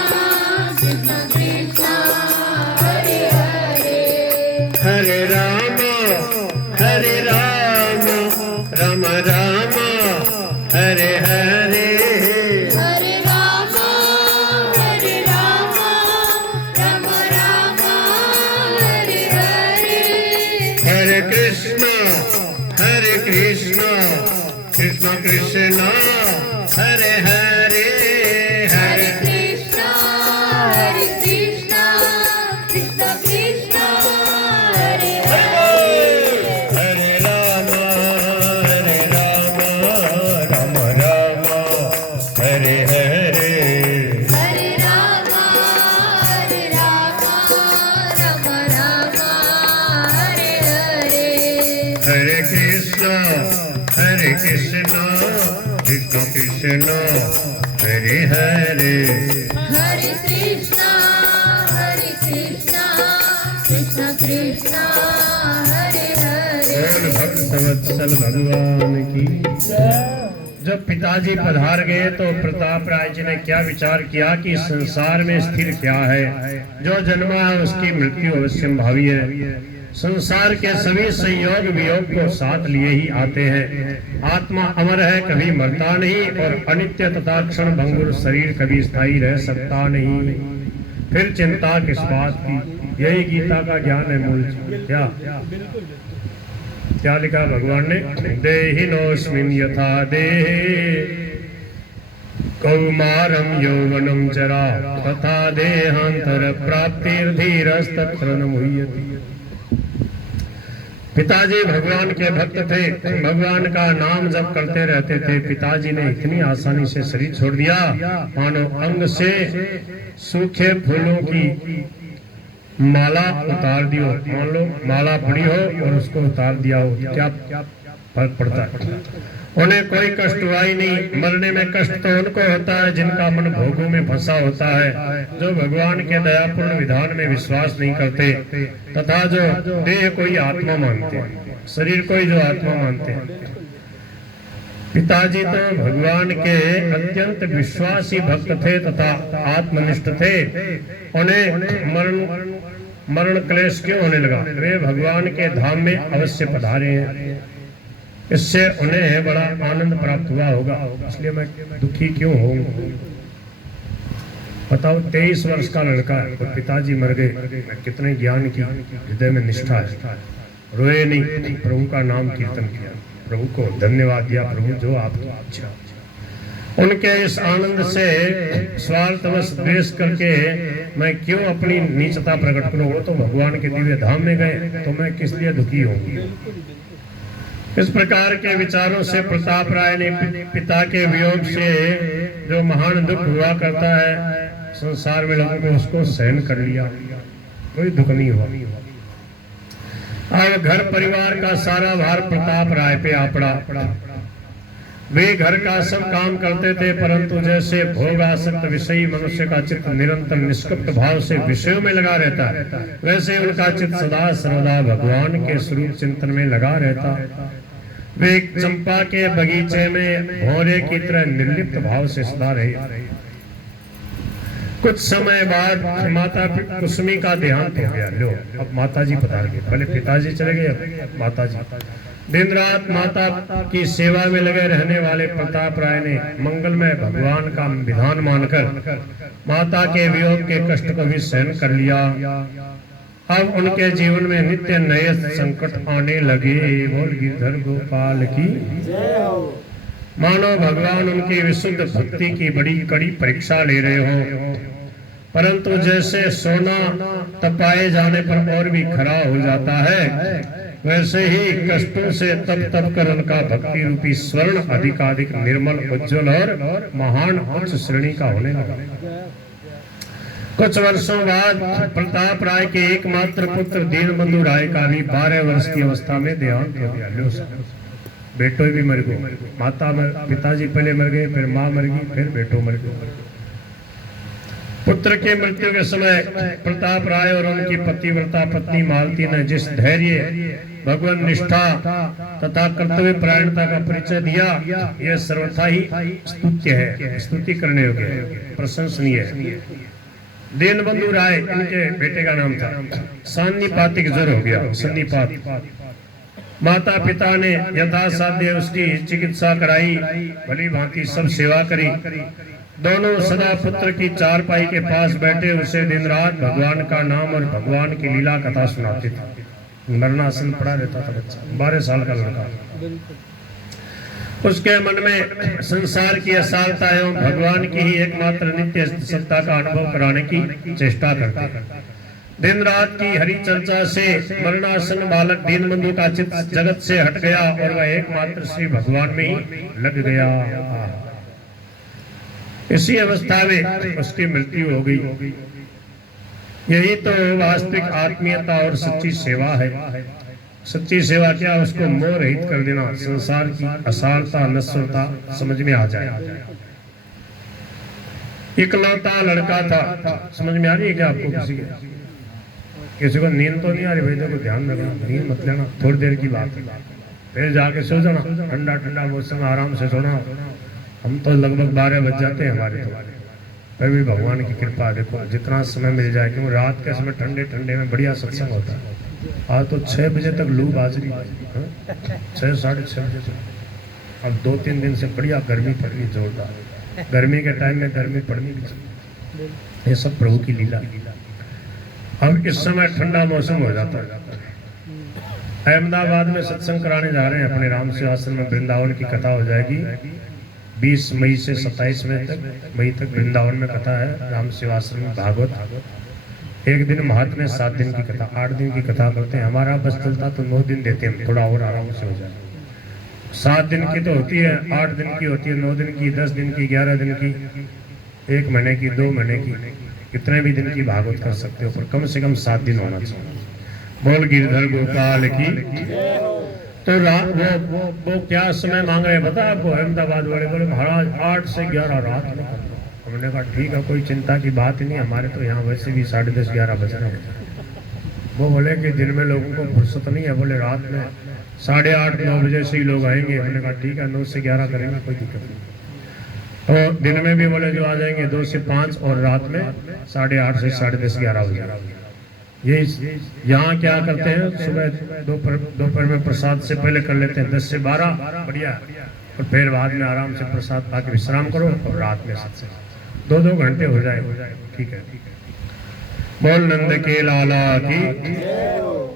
कृष्ण कृष्ण हरे हरे, हरे राम राम राम हरे हरे, हरे राम राम हरे हरे, हरे कृष्ण कृष्ण कृष्ण हरे हरे, हरे कृष्णा कृष्ण कृष्ण हरे कृष्णा कृष्ण कृष्ण हरे हरे हरे कृष्णा कृष्ण कृष्ण हरे हरे। बोल भक्तवत्सल भगवान की। जब पिताजी पधार गए तो प्रताप राय जी ने क्या विचार किया कि संसार में स्थिर क्या है, जो जन्मा है उसकी मृत्यु अवश्य भावी है। संसार के सभी संयोग वियोग को साथ लिए ही आते हैं। आत्मा अमर है, कभी मरता नहीं, और अनित्य तथा क्षण भंगुर शरीर कभी स्थायी रह सकता नहीं। फिर चिंता किस बात की, यही गीता का ज्ञान है मूल चीज। क्या लिखा भगवान ने, देहिनोस्मिन् यथा देहे कौमारम यौवनम जरा तथा देहांतर प्राप्तिर्धीरस्तत्र न मुह्यति। पिताजी भगवान के भक्त थे, भगवान का नाम जप करते रहते थे। पिताजी ने इतनी आसानी से शरीर छोड़ दिया मानो अंग से सूखे फूलों की माला उतार दियो। मान लो माला पड़ी हो और उसको उतार दिया हो, क्या फर्क पड़ता है? उन्हें कोई कष्ट हुआ ही नहीं। मरने में कष्ट तो उनको होता है जिनका मन भोगों में फंसा होता है, जो भगवान के दयापूर्ण विधान में विश्वास नहीं करते, तथा जो देह को ही आत्मा मानते हैं, शरीर को ही जो आत्मा मानते हैं। पिताजी तो भगवान के अत्यंत विश्वासी भक्त थे तथा आत्मनिष्ठ थे। उन्हें मरण क्लेश क्यों होने लगा? वे भगवान के धाम में अवश्य पधारे हैं, इससे उन्हें बड़ा आनंद प्राप्त हुआ होगा, इसलिए मैं दुखी क्यों हूँ? बताओ, 23 वर्ष का लड़का है और पिताजी मर गए। कितने ज्ञान की हृदय में निष्ठा है, रोए नहीं, प्रभु का नाम कीर्तन किया, प्रभु को धन्यवाद दिया, प्रभु जो आपकी इच्छा। उनके इस आनंद से स्वार्थवश द्वेष करके मैं क्यों अपनी नीचता प्रकट करूं? वो तो भगवान के दिव्य धाम में गए, तो मैं किस लिए दुखी हूँ? इस प्रकार के विचारों से प्रताप राय ने पिता के वियोग से जो महान दुख हुआ करता है संसार में लोगों को, उसको सहन कर लिया, कोई दुख नहीं हुआ। अब घर परिवार का सारा भार प्रताप राय पे आ पड़ा। वे घर का सब काम करते थे, परंतु जैसे भोगासक्त विषयी मनुष्य का चित्त निरंतर निष्कपट भाव से विषयों में लगा रहता है, वैसे उनका चित्त सदा सर्वदा भगवान के स्वरूप चिंतन में लगा रहता। वे चंपा के बगीचे में भौरे की तरह निर्लिप्त भाव से सदा रहे। कुछ समय बाद माता कुसुमी का देहांत हो गया। लो, अब माता जी पधार गए। पहले पिताजी चले गए, अब माता जी। दिन रात माता की सेवा में लगे रहने वाले प्रताप राय ने मंगलमय भगवान का विधान मानकर माता के वियोग के कष्ट को भी सहन कर लिया। अब उनके जीवन में नित्य नए संकट आने लगे। बोल गिरधर गोपाल की। मानो भगवान उनकी विशुद्ध भक्ति की बड़ी कड़ी परीक्षा ले रहे हो, परंतु जैसे सोना तपाए जाने पर और भी खरा हो जाता है, वैसे ही कष्टों से तप कर उनका भक्ति रूपी स्वर्ण अधिकाधिक निर्मल, उज्जवल और महान उच्च श्रेणी का होने लगा। कुछ वर्षों बाद प्रताप राय के एकमात्र पुत्र दीनबंधु राय का भी 12 वर्ष की अवस्था में देहांत हो गया। बेटो भी मर गए, माता पिताजी पहले मर गए, फिर माँ मर गई, फिर बेटो मर गए। पुत्र के मृत्यु के समय प्रताप राय और उनकी पतिव्रता पत्नी मालती ने जिस धैर्य, भगवान निष्ठा तथा कर्तव्य परायणता का परिचय दिया, यह सर्वथा ही स्तुत्य है, स्तुति करने योग्य है, प्रशंसनीय है। दीनबंधु राय इनके बेटे का नाम था। सन्निपातिक ज्वर हो गया, सन्निपात। माता पिता ने यथासाध्य उसकी चिकित्सा कराई, भली भांति सब सेवा करी। दोनों सदा पुत्र की चारपाई के पास बैठे उसे दिन रात भगवान का नाम और भगवान की लीला कथा सुनाते थे। मरणासन पड़ा रहता था बच्चा, 12 साल का लड़का। उसके मन में संसार की असारता एवं भगवान की ही एकमात्र नित्य सत्ता का अनुभव कराने की चेष्टा करते। दिन रात की हरि चर्चा से मरणासन बालक दीनबंधु का चित्त जगत से हट गया और वह एकमात्र श्री भगवान में ही लग गया। इसी अवस्था में उसकी मृत्यु हो गई। यही तो वास्तविक आत्मीयता और सच्ची सेवा है। सच्ची सेवा क्या, उसको मोह रहित कर देना, संसार की असारता नश्वरता समझ में आ जाए। इकलौता लड़का था, समझ में आ रही है क्या आपको? किसी को नींद तो नहीं आ रही भाई, देखो ध्यान रखना, नींद मत लेना, थोड़ी देर की बात है, फिर जाके सो जाना, ठंडा ठंडा मौसम आराम से सोना। हम तो लगभग 12 बज जाते हैं हमारे तो, फिर भी भगवान की कृपा, देखो जितना समय मिल जाए, क्योंकि रात के समय ठंडे ठंडे में बढ़िया सत्संग होता है। आज तो 6 बजे तक लू बाज रही है, 6 साढ़े 6 बजे तक। अब 2-3 दिन से बढ़िया गर्मी पड़ रही जोरदार, गर्मी के टाइम में गर्मी पड़नी भी चाहिए, ये सब प्रभु की लीला। अब इस समय ठंडा मौसम हो जाता है। अहमदाबाद में सत्संग कराने जा रहे हैं अपने राम सेवा आश्रम में, वृंदावन की कथा हो जाएगी 20 मई से 27 मई तक वृंदावन में कथा है राम सेवा आश्रम में, भागवत। एक दिन महात्म्य, 7 दिन की कथा, 8 दिन की कथा करते हैं। हमारा बस चलता तो 9 दिन देते हैं, थोड़ा और आराम से हो जाए। 7 दिन की तो होती है, 8 दिन की होती है, 9 दिन की, 10 दिन की, 11 दिन की, 1 महीने की, 2 महीने की, कितने भी दिन की भागवत कर सकते हो, पर कम से कम 7 दिन होना चाहिए। बोल गिरधर गोपाल की। तो वो क्या समय मांग रहे हैं पता है आपको? अहमदाबाद वाले बोले महाराज 8 से 11 रात में। हमने कहा ठीक है, कोई चिंता की बात नहीं, हमारे तो यहाँ वैसे भी 10:30-11 बज रहे हैं। वो बोले कि दिन में लोगों को फुर्सत नहीं है, बोले रात में 8:30-9 बजे से ही लोग आएंगे। हमने कहा ठीक है, 9 से 11 करेंगे, कोई दिक्कत नहीं। तो दिन में भी बोले जो आ जाएंगे 2 से 5, और रात में 8:30 से 10:30-11 बजे। ये यहाँ क्या करते हैं, सुबह दोपहर में प्रसाद से पहले कर लेते हैं 10 से 12, बढ़िया, और फिर बाद में आराम से प्रसाद खा के विश्राम करो, और रात में 2-2 घंटे हो जाए, ठीक है। बोल नंद के लाला की।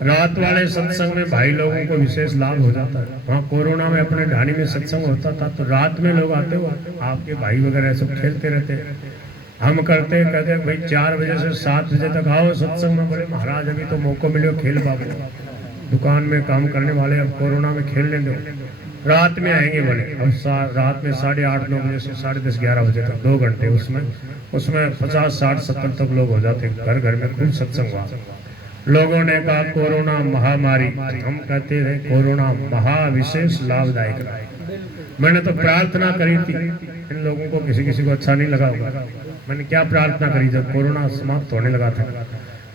रात वाले सत्संग में भाई लोगों को विशेष लाभ हो जाता है। वहाँ कोरोना में अपने ढाणी में सत्संग होता था, तो रात में लोग आते हो, आपके भाई वगैरह सब खेलते रहते। हम कहते भाई 4 बजे से 7 बजे तक आओ सत्संग में। बोले महाराज अभी तो मौका मिले खेल बाबू, दुकान में काम करने वाले, अब कोरोना में खेल लेंगे, रात में आएंगे। बोले अब रात में 8:30-9 बजे से 10:30-11 बजे तक 2 घंटे, उसमें 50-60-70 तक लोग हो जाते, घर घर में खूब सत्संग हुआ। लोगों ने कहा कोरोना महामारी, हम कहते हैं कोरोना महा विशेष लाभदायक रहा। मैंने तो प्रार्थना करी थी, इन लोगों को किसी को अच्छा नहीं लगा होगा। मैंने क्या प्रार्थना करी जब कोरोना समाप्त होने लगा था?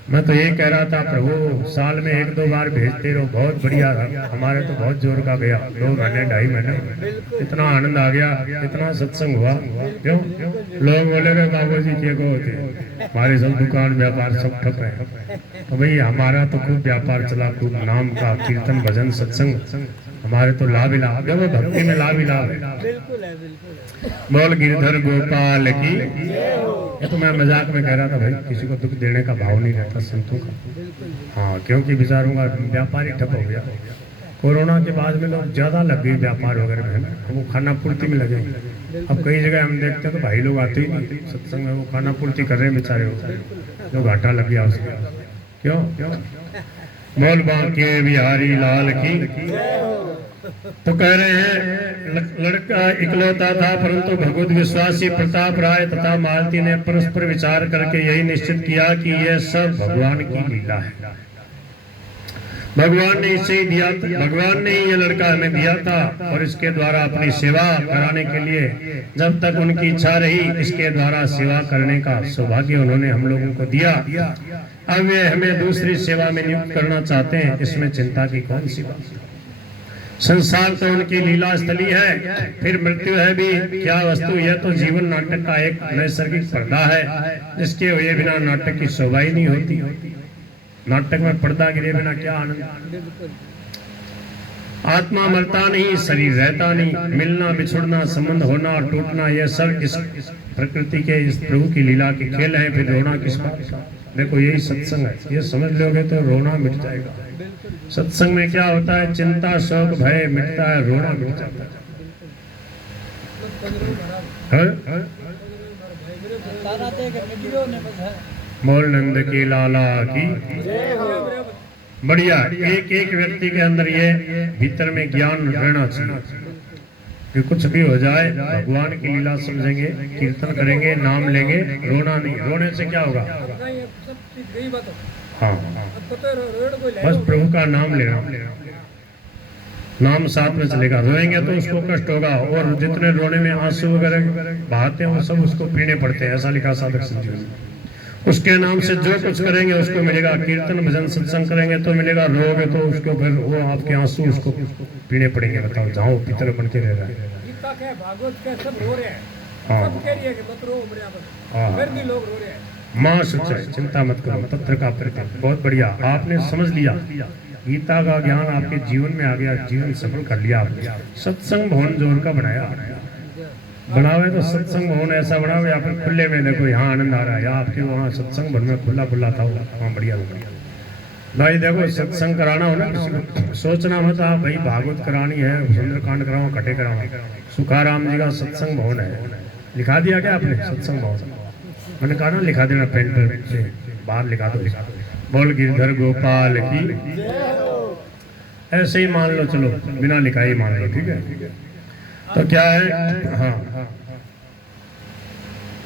मैं तो ये कह रहा था प्रभु साल में 1-2 बार भेजते रहो, बहुत बढ़िया था। हमारे तो बहुत जोर का गया, 2 महीने 2.5 महीने, इतना आनंद आ गया, इतना सत्संग हुआ। क्यों? लोग बोले रे बाबू जी के को होते, हमारे सब दुकान व्यापार सब ठप है। तो भाई हमारा तो खूब व्यापार चला, खूब नाम का कीर्तन भजन सत्संग, हमारे तो लाभ ही लाभ, जब भक्ति में लाभ ही लाभ है। बोल गिरधर गोपाल की। ये तो मैं मजाक में कह रहा था भाई, किसी को दुख देने का भाव नहीं रहता संतों का। हाँ, क्योंकि बेचारों का व्यापार ही ठप हो गया। कोरोना के बाद में लोग ज्यादा लग गए व्यापार वगैरह में, वो खाना पूर्ति में लगे। अब कई जगह हम देखते हैं तो भाई लोग आते ही नहीं सत्संग में, वो खाना पूर्ति कर रहे हैं बेचारे, वो जो घाटा लग गया उसका। क्यों? बोल बांके बिहारी लाल की। तो कह रहे हैं लड़का इकलौता था, परंतु भगवत विश्वासी प्रताप राय तथा मालती ने परस्पर विचार करके यही निश्चित किया कि यह सब भगवान की लीला है। भगवान ने इसे ही दिया, भगवान ने ही ये लड़का हमें दिया था, और इसके द्वारा अपनी सेवा कराने के लिए जब तक उनकी इच्छा रही, इसके द्वारा सेवा करने का सौभाग्य उन्होंने हम लोगों को दिया। अब वे हमें दूसरी सेवा में नियुक्त करना चाहते हैं, इसमें चिंता की कौन सी बात? संसार तो उनकी लीला स्थली है, फिर मृत्यु है भी क्या वस्तु? यह तो जीवन नाटक का एक नैसर्गिक पर्दा है, जिसके हुए बिना नाटक की शोभा ही नहीं होती। नाटक में पर्दा गिरे बिना क्या आनंद? आत्मा मरता नहीं, शरीर रहता नहीं, मिलना बिछुड़ना, संबंध होना और टूटना, यह सब इस प्रकृति के, इस प्रभु की लीला के खेल हैं। फिर रोना किस बात का? देखो यही सत्संग है, ये समझ लोगे तो रोना मिट जाएगा। सत्संग में क्या होता है? चिंता शोक भय मिटता है, रोना मिट जाता है। बोल नंद की लाला की। बढ़िया, एक एक व्यक्ति के अंदर ये भीतर में ज्ञान रहना चाहिए कि कुछ भी हो जाए भगवान की लीला समझेंगे, कीर्तन करेंगे, नाम लेंगे, रोना नहीं। रोने से क्या होगा? हाँ, बस प्रभु का नाम लेना, नाम साथ में चलेगा। रोएंगे तो उसको कष्ट होगा, और जितने रोने में आंसू वगैरह बहाते हैं वो सब उसको पीने पड़ते हैं, ऐसा लिखा साधक संजीव में। उसके नाम से जो कुछ करेंगे उसको मिलेगा। कीर्तन भजन सत्संग करेंगे तो मिलेगा, रोगे तो उसको फिर वो आपके आंसू उसको पीने पड़ेंगे। बताओ, जहाँ वो पितर बन के रह रहा है। भागवत के सब रो रहे हैं, हाँ। सब कह रही है कि मत रो उमरिया मत, हाँ। फिर भी लोग रो रहे हैं। माँ सच्चाई, चिंता मत करो, तत्र का प्रत्यय। बहुत बढ़िया, आपने समझ लिया, गीता का ज्ञान आपके जीवन में आ गया, जीवन सफल कर लिया आपने। सत्संग भवन जो उनका बनावे तो सत्संग भवन ऐसा बनाओ, या फिर खुले में देखो यहाँ आनंद आ रहा है, या आपके वहाँ सत्संग भवन में खुला खुला था वहाँ बढ़िया बढ़िया। भाई देखो, सत्संग कराना हो ना किसी को, सोचना मत आप भाई भागवत करानी है, सुंदरकांड कराओ, कटे कराओ। सुखाराम जी का सत्संग भवन है, लिखा दिया क्या आपने सत्संग भवन? मैंने कहा ना लिखा देना, पेन से बाहर लिखा दो, बोल गिरधर गोपाल की। ऐसे ही मान लो, चलो बिना लिखा ही मान लो, ठीक है। तो क्या है, हाँ,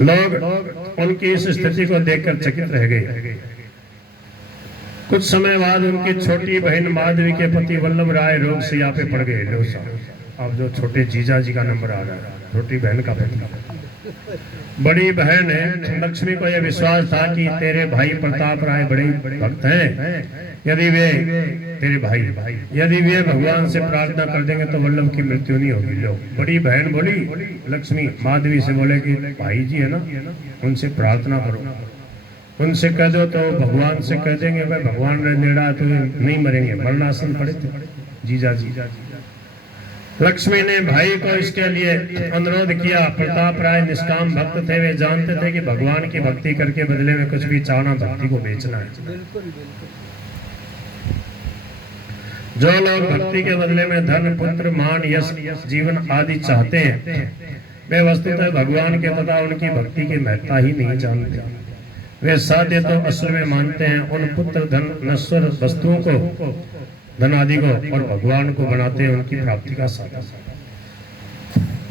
लोग उनकी इस स्थिति को देखकर चकित रह गए। कुछ समय बाद उनकी छोटी बहन माधवी के पति वल्लभ राय रोग से यहाँ पे पड़ गए। लो साहब, अब जो छोटे जीजा जी का नंबर आ रहा है, छोटी बहन का पति। बड़ी बहन लक्ष्मी को यह विश्वास था कि तेरे भाई प्रताप राय बड़े भक्त हैं, यदि वे तेरे भाई यदि वे भगवान से प्रार्थना कर देंगे तो वल्लभ की मृत्यु नहीं होगी। लो, बड़ी बहन बोली लक्ष्मी माधवी से, बोले कि भाई जी है ना, उनसे प्रार्थना करो, उनसे कह दो तो भगवान से कह देंगे भाई भगवान ने निर्णय तो नहीं मरेंगे, मरणासन पड़े थे जीजा जी। लक्ष्मी ने भाई को इसके लिए अनुरोध किया। प्रताप राय निष्काम भक्त थे, वे जानते थे कि भगवान की भक्ति करके बदले में कुछ भी चाहना भक्ति को बेचना है। जो लोग भक्ति के बदले में धन पुत्र मान यश जीवन आदि चाहते हैं, वे वस्तुतः भगवान के तथा उनकी भक्ति की महत्ता ही नहीं जानते। वे साध्य तो असल में मानते हैं उन पुत्र धन नश्वर वस्तुओं को, धन आदि को, और भगवान को बनाते हैं उनकी प्राप्ति का साधन।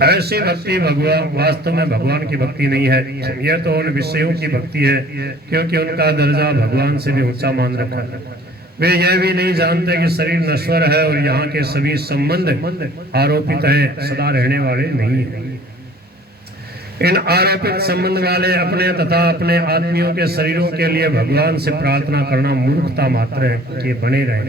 ऐसी भक्ति भगवान वास्तव में भगवान की भक्ति नहीं है, यह तो उन विषयों की भक्ति है, क्योंकि उनका दर्जा भगवान से भी ऊंचा मान रखा है। वे यह भी नहीं जानते कि शरीर नश्वर है और यहाँ के सभी संबंध आरोपित हैं, सदा रहने वाले नहीं हैं। इन आरोपित संबंध वाले अपने तथा अपने आत्मियों के शरीरों के लिए भगवान से प्रार्थना करना मूर्खता मात्र है कि बने रहे।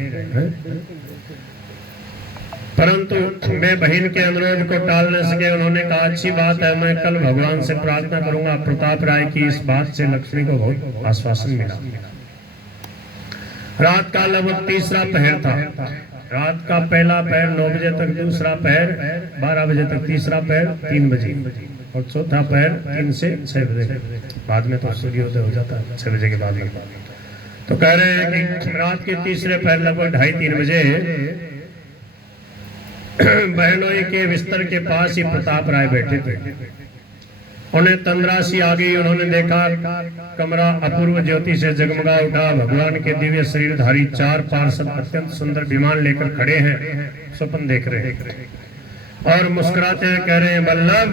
परंतु वे बहन के अनुरोध को टाल न सके। उन्होंने कहा, अच्छी बात है, मैं कल भगवान से प्रार्थना करूंगा। प्रताप राय की इस बात से लक्ष्मी को बहुत आश्वासन मिला। रात का लगभग तीसरा पहर था। रात का पहला पहर 9 बजे तक, दूसरा पहर 12 बजे तक, तीसरा पहर 3 बजे और चौथा पहर 3 से 6 बजे। बाद में तो सूर्योदय हो जाता है 6 बजे के बाद में। तो कह रहे हैं कि रात के तीसरे पहर लगभग 2:30-3 बजे बहनोई के बिस्तर के पास ही प्रताप राय बैठे थे। उन्हें तंद्रा सी आ गई। उन्होंने देखा कमरा अपूर्व ज्योति से जगमगा उठा। भगवान के दिव्य शरीरधारी 4 पार्षद अत्यंत सुंदर विमान लेकर खड़े हैं, स्वप्न देख रहे हैं और मुस्कुराते हुए कह रहे हैं, वल्लभ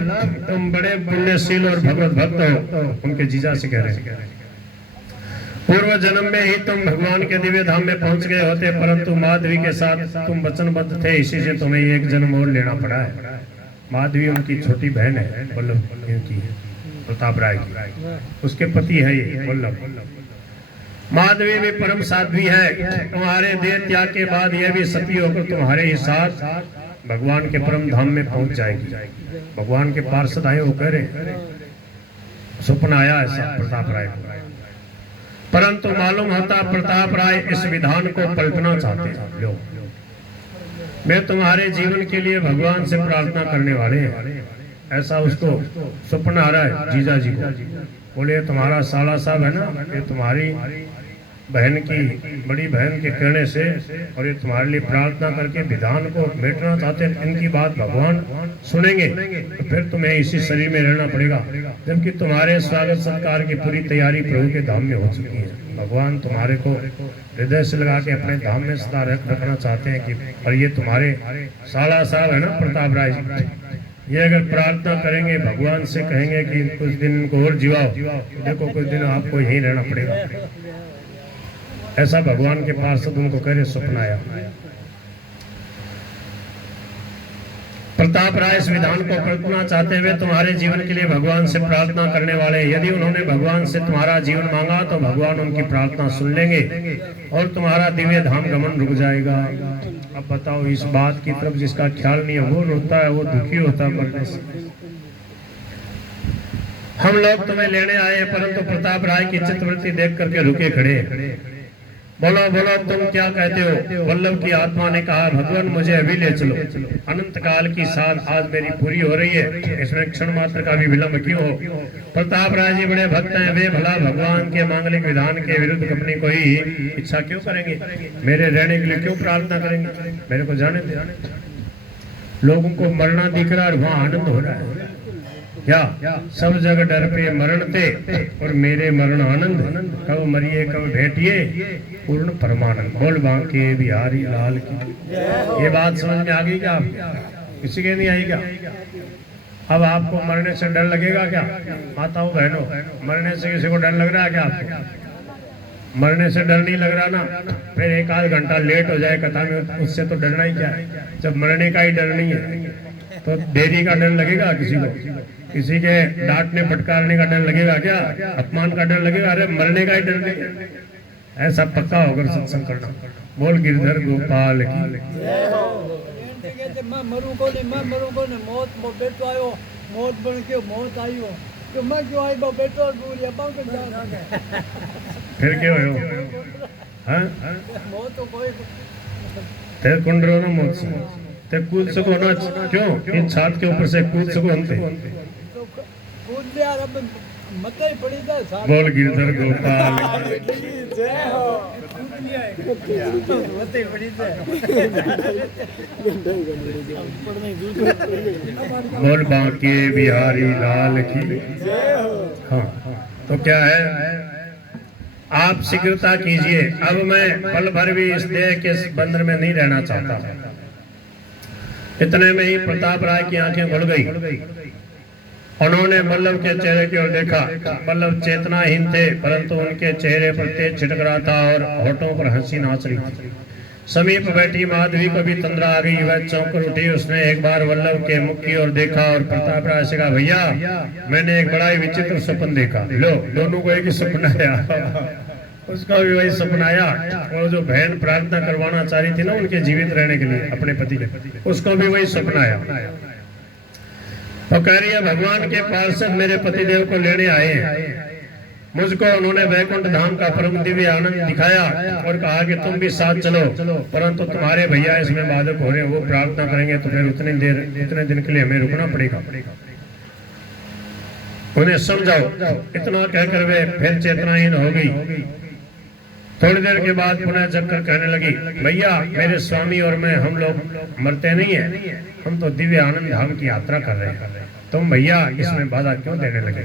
तुम बड़े पुण्यशील और भगवत भक्त हो। उनके जीजा से कह रहे हैं, पूर्व जन्म में ही तुम भगवान के दिव्य धाम में पहुंच गए होते, परंतु माधवी के साथ तुम वचनबद्ध थे, इसी से तुम्हें एक जन्म और लेना पड़ा है। माधवी उनकी छोटी बहन है, वल्लभ की, प्रताप राय की, उसके पति है ये वल्लभ। माधवी भी परम साध्वी है। तुम्हारे देह त्याग के बाद यह भी सती होकर तुम्हारे ही साथ भगवान के परम धाम में पहुंच जाएगी। भगवान के पार्षद आए, वो कह रहे स्वप्न आया ऐसा प्रताप राय को, परंतु मालूम होता प्रताप राय इस विधान को पलटना चाहते हैं। लो, मैं तुम्हारे जीवन के लिए भगवान से प्रार्थना करने वाले हैं, ऐसा उसको स्वप्न आ रहा है जीजा जी को। बोले, तुम्हारा साला साहब है ना, ये तुम्हारी बहन की, बड़ी बहन के कहने से, और ये तुम्हारे लिए प्रार्थना करके विधान को मेटना चाहते हैं। इनकी बात भगवान सुनेंगे तो फिर तुम्हें इसी शरीर में रहना पड़ेगा, जबकि तुम्हारे स्वागत सत्कार की पूरी तैयारी प्रभु के धाम में हो चुकी है। भगवान तुम्हारे को हृदय से लगा के अपने धाम में सदा रखना चाहते हैं कि, और ये तुम्हारे साला साहब है ना प्रताप राय जी, ये अगर प्रार्थना करेंगे, भगवान से कहेंगे कि कुछ दिन इनको और जीवाओ, देखो कुछ दिन आपको यहीं रहना पड़ेगा। ऐसा भगवान के पार्षद उनको कह रहे स्वप्न आया। प्रताप राय इस विधान को कल्पना चाहते हुए तुम्हारे जीवन के लिए भगवान से प्रार्थना करने वाले, यदि उन्होंने भगवान से तुम्हारा जीवन मांगा तो भगवान उनकी प्रार्थना सुन लेंगे और तुम्हारा दिव्य धाम गमन रुक जाएगा। अब बताओ, इस बात की तरफ जिसका ख्याल नहीं है वो रोता है, वो दुखी होता है मरने से। हम लोग तुम्हें लेने आए हैं, परंतु प्रताप राय की चित्तवृत्ति देख करके रुके खड़े। बोलो बोलो, तुम क्या कहते हो? वल्लभ की आत्मा ने कहा, भगवान मुझे अभी ले चलो। अनंत काल की साध आज मेरी पूरी हो रही है, इसमें क्षण मात्र का भी विलंब क्यों हो? प्रताप राय जी बड़े भक्त हैं, वे भला भगवान के मांगलिक विधान के विरुद्ध अपनी कोई इच्छा क्यों करेंगे? मेरे रहने के लिए क्यों प्रार्थना करेंगे? मेरे को जाने दे। लोगों को मरना दिख रहा है, वहां आनंद हो रहा है क्या? सब जगह डर पे मरण थे और मेरे मरण आनंद। कब मरिए कब भेटिए पूर्ण परमानंद। बोल बांके बिहारी लाल की। ये बात समझ में आ गई क्या? किसी के नहीं आई क्या? अब आपको मरने से डर लगेगा क्या? माताओं बहनों, मरने से किसी को डर लग रहा है क्या? आपको मरने से डर नहीं लग रहा ना? फिर एक आध घंटा लेट हो जाए कथा में, उससे तो डरना ही क्या है? जब मरने का ही डर नहीं है तो देरी का डर लगेगा किसी को? किसी के डांटने फटकारने का डर लगेगा क्या? अपमान का डर लगेगा? अरे मरने का ही डर नहीं। ऐसा पक्का होकर सत्संग करना। बोल गिरधर गोपाल की। मैं मरू को नहीं मौत बेटो आयो, मौत बन के मौत आयो तो मैं क्यों आई बा बेटो दूर बांग फिर क्यों हो? हां मौत तो कोई तेरे कुंडरो ना मौत से ते कूद सको ना, क्यों? इन छात के ऊपर से कूद सको हम तो कूद दे यार, अब मत ही पड़ी था साथ। बोल गिरधर गोपाल जय हो। मत ही पड़ी था। बोल बांके बिहारी लाल की जय हो। हाँ, तो क्या है, आप शीघ्रता कीजिए। अब मैं पल भर भी इस देह के बंधन में नहीं रहना चाहता। इतने में ही प्रताप राय की आंखें खुल गई। उन्होंने वल्लभ के चेहरे की ओर देखा। वल्लभ चेतनाहीन थे, परंतु उनके चेहरे पर तेज छिटक रहा था और होठों पर हंसी नाच रही थी। समीप बैठी माधवी को भी तंद्रा आ गई। वह चौंक कर उठी। उसने एक बार वल्लभ के मुख की ओर देखा और प्रताप राय से कहा, भैया मैंने एक बड़ा ही विचित्र स्वप्न देखा। लो, दोनों को एक ही सपना आया। उसका भी वही सपना आया। वो जो बहन प्रार्थना करवाना चाह रही थी ना उनके जीवित रहने के लिए अपने पति के, उसको भी वही सपना आया। तो कह रही है, भगवान के पार्षद मेरे पति देव को लेने आए हैं। मुझको उन्होंने वैकुंठ धाम का परम दिव्य आनंद दिखाया और कहा कि तुम भी साथ चलो, परंतु तुम्हारे भैया इसमें बाधक हो रहे हैं। वो प्रार्थना करेंगे तो फिर उतने दिन के लिए हमें रुकना पड़ेगा। उन्हें समझाओ। इतना कहकर वे फिर चेतनाहीन हो गई। थोड़ी देर के बाद पुनः जगकर कहने लगी, भैया मेरे स्वामी और मैं, हम लोग मरते नहीं है, हम तो दिव्य आनंद धाम की यात्रा कर रहे हैं। तुम भैया इसमें बाधा क्यों देने लगे?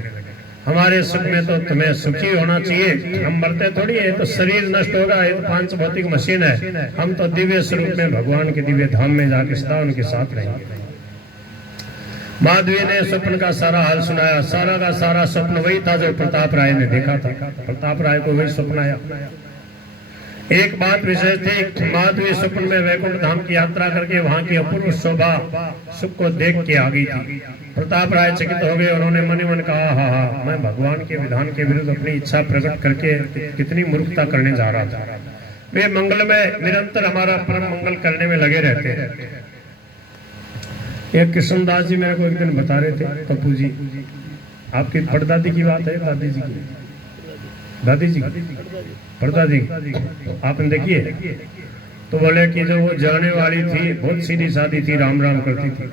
हमारे सुख में तो तुम्हें सुखी होना चाहिए। हम मरते थोड़ी है, तो शरीर नष्ट होगा, ये तो पांच भौतिक मशीन है। हम तो दिव्य स्वरूप में भगवान के दिव्य धाम में जाके सदा उनके साथ रहेंगे। माधवी ने स्वप्न का सारा हाल सुनाया। सारा का सारा स्वप्न वही था जो प्रताप राय ने देखा था। प्रताप राय को वही स्वप्न आया। एक बात विशेष थी, माधवी स्वप्न में वैकुंठ धाम की यात्रा करके वहां की अपूर्व शोभा सुख को देख के आ गई थी। प्रताप राय चकित हो गए। उन्होंने मन ही मन कहा, हा, मैं भगवान के विधान के विरुद्ध अपनी इच्छा प्रकट करके कितनी मूर्खता करने जा रहा था। वे मंगल में निरंतर हमारा परम मंगल करने में लगे रहते हैं। एक कृष्णदास जी मेरे को एक दिन बता रहे थे, पप्पू जी, आपकी परदादी की बात है, दादी जी की, दादी जी परदादी आपने देखिए, तो बोले कि जो वो जाने वाली थी, बहुत सीधी सादी थी, राम राम करती थी।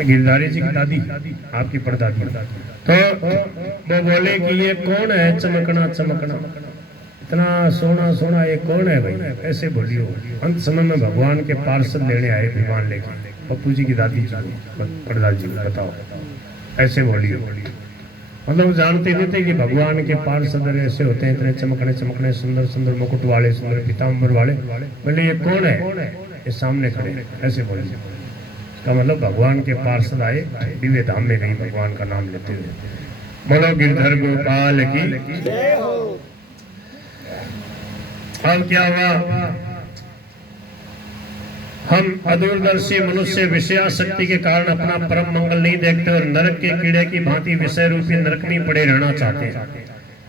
गिरधारी जी की दादी, आपकी परदादी। तो वो बोले कि ये कौन है चमकना चमकना, इतना सोना सोना, ये कौन है भाई? ऐसे बोलियो। अंत समय में भगवान के पार्षद लेने आए विमान लेकर, पप्पू जी की दादी परदादी जी, बताओ ऐसे बोलियो। मतलब जानते नहीं थे कि भगवान के पार्षद ऐसे होते हैं, इतने चमकने चमकने सुंदर सुंदर मुकुट वाले, सुंदर पीताम्बर वाले। बोले ये कौन है? ये सामने खड़े, ऐसे बोले। इसका मतलब भगवान के पार्षद आए, दिव्य धाम में गई भगवान का नाम लेते हुए। बोलो गिरधर गोपाल की। अब क्या हुआ, हम अदूरदर्शी मनुष्य विषयाशक्ति के कारण अपना परम मंगल नहीं देखते और नरक के कीड़े की भांति विषय रूपी नरक में पड़े रहना चाहते हैं।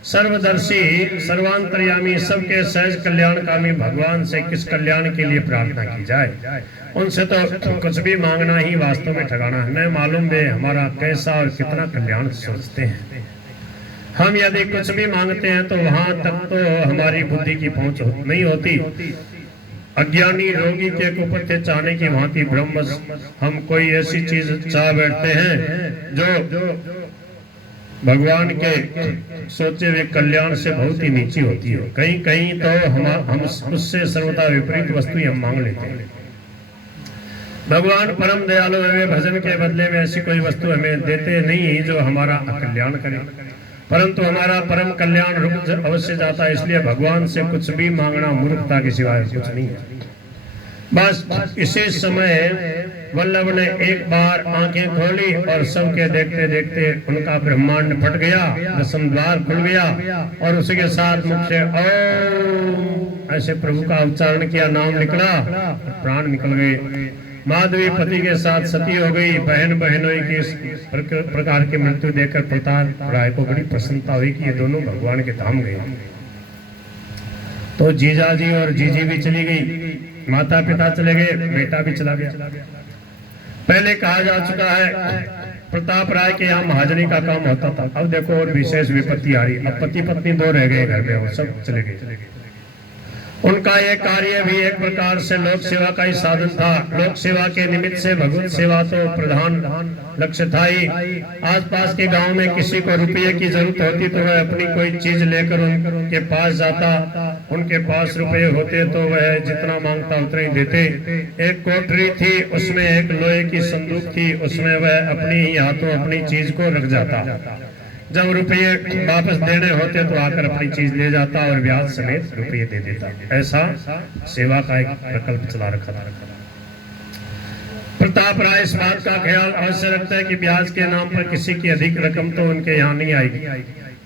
सर्वदर्शी सर्वांतर्यामी सबके सहज कल्याणकामी भगवान से किस कल्याण के लिए प्रार्थना की जाए, उनसे तो कुछ भी मांगना ही वास्तव में ठगाना है। न मालूम है हमारा कैसा और कितना कल्याण सोचते हैं। हम यदि कुछ भी मांगते हैं तो वहां तक तो हमारी बुद्धि की पहुंच नहीं होती। अज्ञानी रोगी के कुपथे चाहने की भांति ब्रह्म हम कोई ऐसी चीज चाह बैठते हैं जो भगवान के सोचे हुए कल्याण से बहुत ही नीची होती है। कहीं कहीं तो हम उससे सर्वथा विपरीत वस्तु हम मांग लेते हैं। भगवान परम दयालु है, भजन के बदले में ऐसी कोई वस्तु हमें देते नहीं जो हमारा अकल्याण करे, परंतु हमारा परम कल्याण रुक अवश्य जाता है। इसलिए भगवान से कुछ भी मांगना मूर्खता के सिवाय कुछ नहीं है। बस इसी समय वल्लभ ने एक बार आंखें खोली और सबके देखते देखते उनका ब्रह्मांड फट गया, दसम द्वार खुल गया और उसी के साथ मुख से ओम ऐसे प्रभु का उच्चारण किया, नाम निकला, प्राण निकल गए। माधवी पति के साथ सती हो गई। बहन बहनों की इस प्रकार की मृत्यु देखकर प्रताप राय को बड़ी प्रसन्नता हुई कि ये दोनों भगवान के धाम गए। तो जीजाजी और जीजी भी चली गई, माता पिता चले गए, बेटा भी चला गया। पहले कहा जा चुका है प्रताप राय के यहाँ महाजनी का काम होता था। अब देखो और विशेष विपत्ति आ रही। अब पति पत्नी दो रह गए घर में, वो सब चले गए। उनका यह कार्य भी एक प्रकार से लोक सेवा का ही साधन था। लोक सेवा के निमित्त से भगवत सेवा तो प्रधान लक्ष्य था ही। आसपास के गांव में किसी को रुपये की जरूरत होती तो वह अपनी कोई चीज लेकर उनके पास जाता। उनके पास रुपये होते तो वह जितना मांगता उतना ही देते। एक कोठरी थी, उसमें एक लोहे की संदूक थी, उसमें वह अपनी ही हाथों अपनी चीज को रख जाता। जब रुपये वापस देने होते तो आकर अपनी चीज ले जाता और ब्याज समेत रुपये दे देता। ऐसा सेवा का एक प्रकल्प चला रखा था। प्रताप राय इस बात का ख्याल अवश्य रखता है कि ब्याज के नाम पर किसी की अधिक रकम तो उनके यहाँ नहीं आएगी।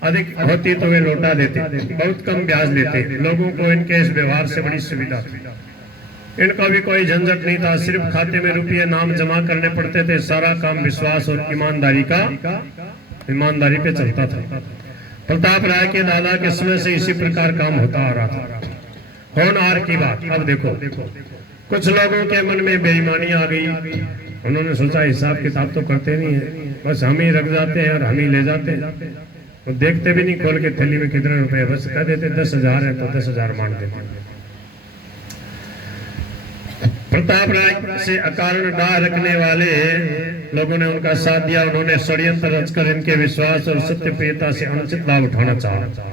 अधिक होती तो वे लौटा देते, बहुत कम ब्याज लेते। लोगों को इनके इस व्यवहार से बड़ी सुविधा थी। इनका भी कोई झंझट नहीं था, सिर्फ खाते में रुपये नाम जमा करने पड़ते थे। सारा काम विश्वास और ईमानदारी पे चलता था। प्रताप राय के दादा के समय से इसी प्रकार काम होता आ रहा था। होनहार की बात अब देखो, कुछ लोगों के मन में बेईमानी आ गई। उन्होंने सोचा हिसाब किताब तो करते नहीं है, बस हम ही रख जाते हैं और हम ही ले जाते हैं। तो देखते भी नहीं खोल के थैली में कितने रुपए, बस कह देते 10,000 है तो 10,000 मान देते। प्रताप राय से अकारण डाह रखने वाले लोगों ने उनका साथ दिया। उन्होंने षड्यंत्र रचकर इनके विश्वास और सत्यप्रियता से अनुचित लाभ उठाना चाहा,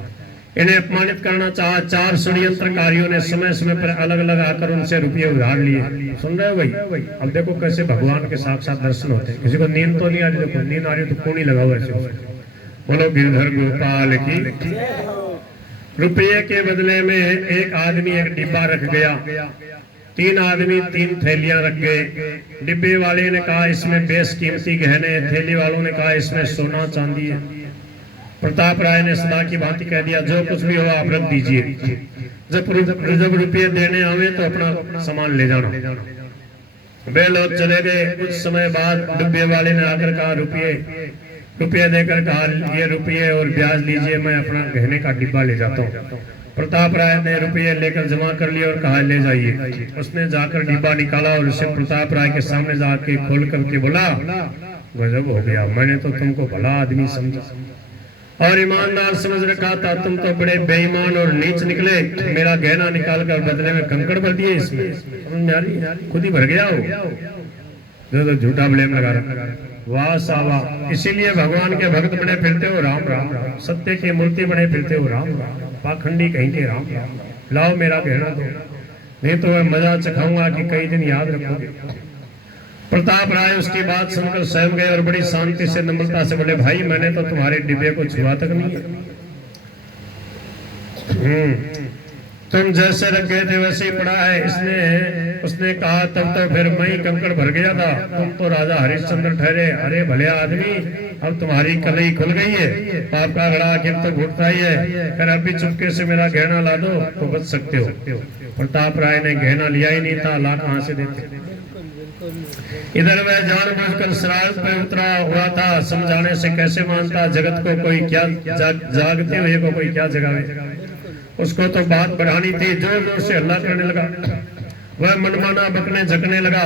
इन्हें अपमानित करना चाहा। 4 षड्यंत्रकारियों ने समय समय पर अलग अलग आकर उनसे रुपये उधार लिए। सुन रहे हो भाई? अब देखो कैसे भगवान के साक्षात दर्शन होते हैं। किसी को नींद तो नहीं आ रही, देखो नींद आ रही तो कौन ही लगा हुआ है। बोलो गिरधर गोपाल की। रुपये के बदले में एक आदमी एक डिब्बा रख गया, 3 आदमी 3 थैलियां रख गए। डिब्बे वाले ने कहा इसमें बेशकीमती गहने, थैली वालों ने कहा इसमें सोना चांदी है। प्रताप राय ने सदा की भांति कह दिया जो कुछ भी हो आप रख दीजिए, जब रुपये देने आवे तो अपना सामान ले जाना। वे लोग चले गए। कुछ समय बाद डिब्बे वाले ने आकर कहा रुपये देकर कहा ये रुपये और ब्याज लीजिए, मैं अपना गहने का डिब्बा ले जाता हूँ। प्रताप राय ने रुपये लेकर जमा कर लिए और कहा ले जाइए। उसने जाकर डिब्बा निकाला और उसे प्रताप राय के सामने जाके खोल करके बोला गजब हो गया, मैंने तो तुमको भला आदमी समझा और ईमानदार समझ रखा था, तुम तो बड़े बेईमान और नीच निकले। मेरा गहना निकाल कर बदले में कंकड़ भर दिए इसमें, समझ में आ रही? खुद ही भर गया हो जो तो झूठा ब्लेम लगा रहा। वाह सावा, इसीलिए भगवान के भक्त बने फिरते हो राम राम राम, सत्य की मूर्ति बने फिरते हो राम राम, पाखंडी कहीं के राम राम। लाओ मेरा गहना दो, नहीं तो मैं मजा चखाऊंगा कि कई दिन याद रखोगे। प्रताप राय उसकी बात सुनकर सहम गए और बड़ी शांति से नम्रता से बोले भाई मैंने तो तुम्हारे डिब्बे को छुआ तक नहीं है। तुम जैसे रख गए थे वैसे ही पड़ा है। इसने उसने कहा तब तो फिर मैं ही कंकड़ भर गया था, तुम तो राजा हरिश्चंद्र ठहरे। अरे भले आदमी, अब तुम्हारी कलई खुल गई है, पाप का घड़ा आखिर तो घुटता ही है। फिर अभी चुपके से मेरा गहना ला दो तो बच सकते हो। प्रताप राय ने गहना लिया ही नहीं था, ला कहां से देते। इधर वह जानबूझकर शराब पे उतरा हुआ था, समझाने से कैसे मानता, जगत को कोई क्या जागते हुए को कोई क्या जगावे। उसको तो बात बढ़ानी थी, जोर जोर से हल्ला करने लगा। वह मनमाना बकने झकने लगा।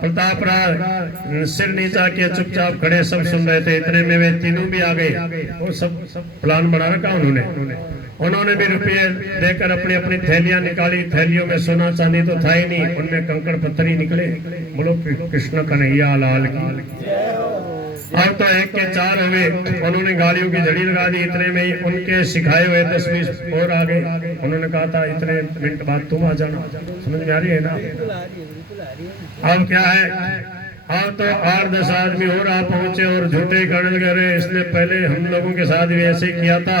प्रताप राय सिर नीचा किए चुपचाप खड़े, सब सुन रहे थे। इतने में वे तीनों भी आ गए। वो सब प्लान बना रखा उन्होंने भी रुपये देकर अपनी अपनी थैलियां निकाली। थैलियों में सोना चांदी तो था ही नहीं, उनमें कंकड़ पत्थर ही निकले। बोलो कृष्ण कन्हैया लाल की। अब तो एक के चार हो गए। उन्होंने गाड़ियों की झड़ी लगा दी। इतने में ही उनके सिखाए हुए 10-20 और आ गए। उन्होंने कहा था इतने मिनट बाद तुम आ जाना। समझ में आ रही है ना? अब क्या है, अब तो 8-10 आदमी और आ पहुंचे और झूठे करने लगे। अरे इसने पहले हम लोगों के साथ भी ऐसे किया था।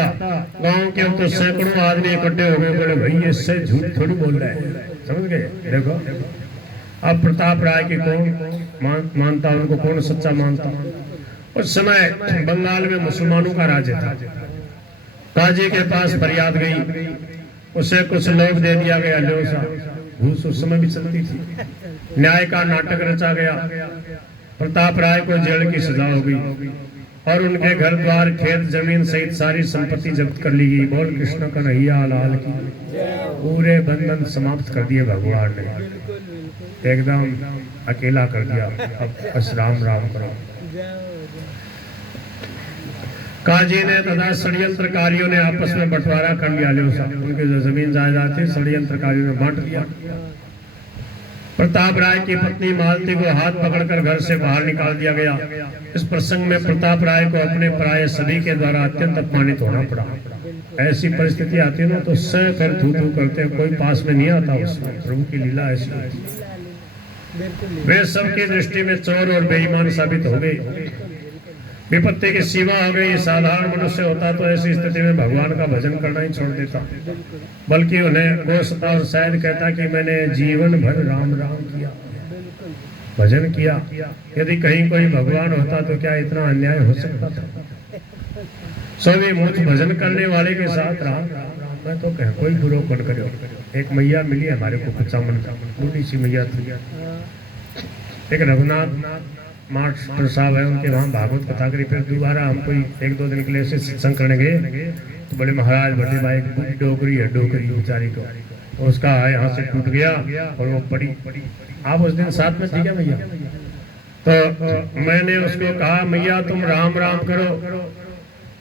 गांव के अब तो सैकड़ों आदमी इकट्ठे हो गए। बोले भाई इससे झूठ थोड़ी बोल रहे हैं। समझ गए? देखो अब प्रताप राय की कौन मानता, उनको कौन सच्चा मानता। उस समय बंगाल में मुसलमानों का राज्य था। काजी के पास फरियाद गई, उसे कुछ लोग दे दिया गया। घूस उस समय भी चलती थी। न्याय का नाटक रचा गया। प्रताप राय को जेल की सजा हो गई और उनके घर द्वार खेत जमीन सहित सारी संपत्ति जब्त कर ली गई। बोल कृष्ण कन्हैया लाल की। पूरे बंधन समाप्त कर दिए भगवान ने, एकदम अकेला कर दिया। अब बस राम राम करो। काजी ने तथा षड्यंत्रकारियों ने आपस में बंटवारा कर लिया। उनकी जो जमीन जायदाद थी षड्यंत्रकारियों ने बांट लिया। प्रताप राय की पत्नी मालती को हाथ पकड़कर घर से बाहर निकाल दिया गया। इस प्रसंग में प्रताप राय को अपने पराये सभी के द्वारा अत्यंत अपमानित होना पड़ा। ऐसी परिस्थिति आती है ना तो सह कर थू थू करते हैं, कोई पास में नहीं आता। उसमें प्रभु की लीला ऐसी होती। वे सबकी दृष्टि में चोर और बेईमान साबित हो गए। विपत्ति की सीमा हो गई। साधारण मनुष्य होता तो ऐसी स्थिति में भगवान का भजन करना ही छोड़ देता, बल्कि उन्हें गोसता और शायद कहता कि मैंने जीवन भर राम राम किया, भजन किया। यदि कहीं कोई भगवान होता तो क्या इतना अन्याय हो सकता था? सभी मुझ भजन करने वाले के साथ राम राम राम। मैं तो कह कोई बुरो कर करो। एक मैया मिली हमारे को, कुचामन बूढ़ी सी मैया थी। एक रघुनाथ मास्टर साहब है, उनके वहाँ भागवत कथा करी। फिर दोबारा हम कोई 1-2 दिन के लिए ऐसे सत्संग करने गए तो बड़े महाराज बड़े भाई डोकरी है, डोकरी बेचारी को, उसका यहाँ से टूट गया और वो पड़ी। आप उस दिन साथ में थी क्या भैया? तो मैंने उसको कहा मैया तुम राम राम करो।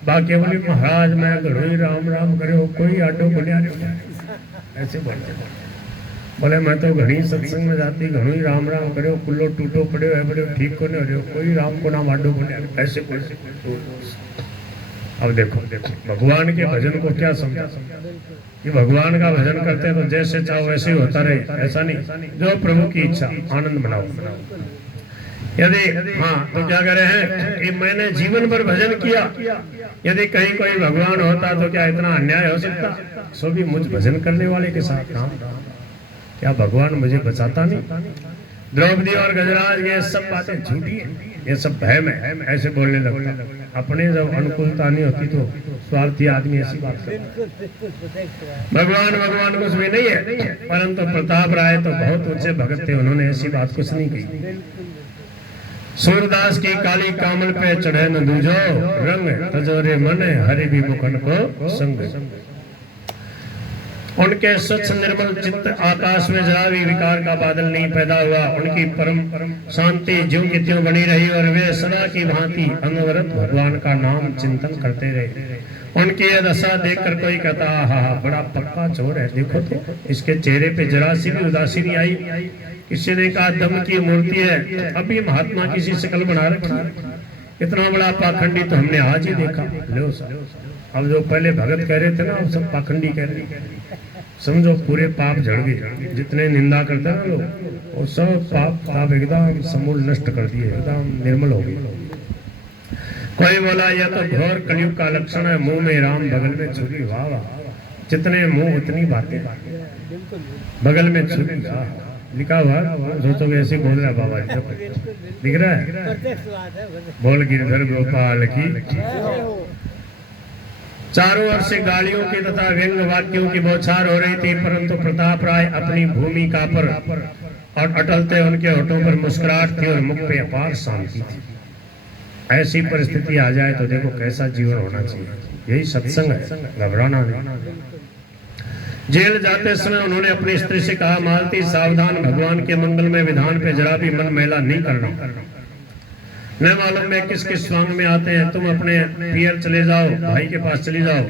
बाकी बोली महाराज मैं घड़ोई राम राम करो, कोई आडो बनिया नहीं। ऐसे बोले मैं तो घनी सत्संग में जाती, घणो ही राम राम करो, कुल्लो टूटो पड़े है, बड़े ठीक को नहीं हो, कोई राम को नाम आडो बने। ऐसे अब देखो भगवान के भजन को क्या समझा कि भगवान का भजन करते हैं तो जैसे चाहो वैसे ही होता रहे, ऐसा नहीं। जो प्रभु की इच्छा, आनंद मनाओ। यदि हाँ तो क्या कह रहे हैं कि मैंने जीवन भर भजन किया। यदि कहीं कोई भगवान होता तो क्या इतना अन्याय हो सकता? सो भी मुझ भजन करने वाले के साथ राम राम। क्या भगवान मुझे बचाता नहीं? द्रौपदी और गजराज ये सब बातें झूठी है, ये सब भय है, ऐसे बोलने लगता। अपने जब अनुकूलता नहीं होती तो स्वार्थी आदमी ऐसी बात करता। भगवान कुछ भी नहीं है। परंतु प्रताप राय तो बहुत ऊंचे भगत थे, उन्होंने ऐसी बात कुछ नहीं कही। सूरदास की काली कामल पे चढ़े न दूजो, रंग तजोरे मन हरि भी मुखन को संग। उनके स्वच्छ निर्मल चित्त आकाश में जरा भी विकार का बादल नहीं पैदा हुआ। उनकी परम शांति ज्यों की त्यों बनी रही और वे सदा की भांति अनवरत भगवान का नाम चिंतन करते रहे। उनकी यह दशा देखकर कोई कहता हा बड़ा पक्का चोर है, देखो तो इसके चेहरे पे जरा सी भी उदासी नहीं आई। किसी ने कहा दम की मूर्ति है, अभी महात्मा किसी शकल बना रखी। इतना बड़ा पाखंडी तो हमने आज ही देखा। लो अब जो पहले भगत कह रहे थे ना, वो सब पाखंडी कह रहे। समझो पूरे पाप झड़ गए। जितने निंदा करते हैं ना लोग, वो सब पाप एकदम समूल नष्ट कर दिए, एकदम निर्मल हो गए। कोई बोला यह तो घोर कलयुग का लक्षण है, मुंह में राम बगल में छुरी। वाह वाह, जितने मुंह उतनी बातें, बगल में छुरी। लिखा हुआ सोचोगे ऐसे बोल रहा बाबा जी, दिख रहा है? प्रत्यक्ष बात है। बोल गिरधर गोपाल की। चारों ओर से गालियों की तथा व्यंग वाक्यों की बौछार हो रही थी, परंतु प्रताप राय अपनी भूमिका पर और अटलते उनके होठों पर मुस्कुराहट थी और मुख पे अपार शांति थी। ऐसी परिस्थिति आ जाए तो देखो कैसा जीवन होना चाहिए। यही सत्संग है, घबराना नहीं। जेल जाते समय उन्होंने अपनी स्त्री से कहा, मालती सावधान, भगवान के मंगल में विधान पे जरा भी मन मैला नहीं करना। न मालूम मैं किस किस स्वांग में आते हैं, तुम अपने पियर चले जाओ, भाई के पास चली जाओ,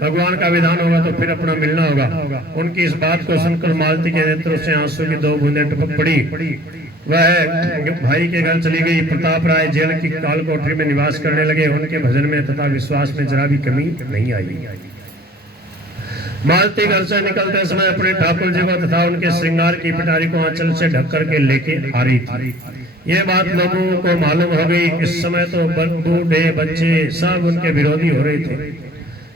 भगवान का विधान होगा तो फिर अपना मिलना होगा। उनकी इस बात को सुनकर मालती के नेत्रों से आंसू की 2 बूंदें टपक पड़ी। वह भाई के घर चली गई। प्रताप राय जेल की काल कोठरी में निवास करने लगे। उनके भजन में तथा विश्वास में जरा भी कमी नहीं आई। मालती घर से निकलते समय अपने ठाकुर जी को तथा उनके श्रृंगार की पिटारी को आंचल से ढक करके लेके आ रही थी। ये बात लोगों को मालूम हो गई। इस समय तो बूढ़े बच्चे सब उनके विरोधी हो रहे थे।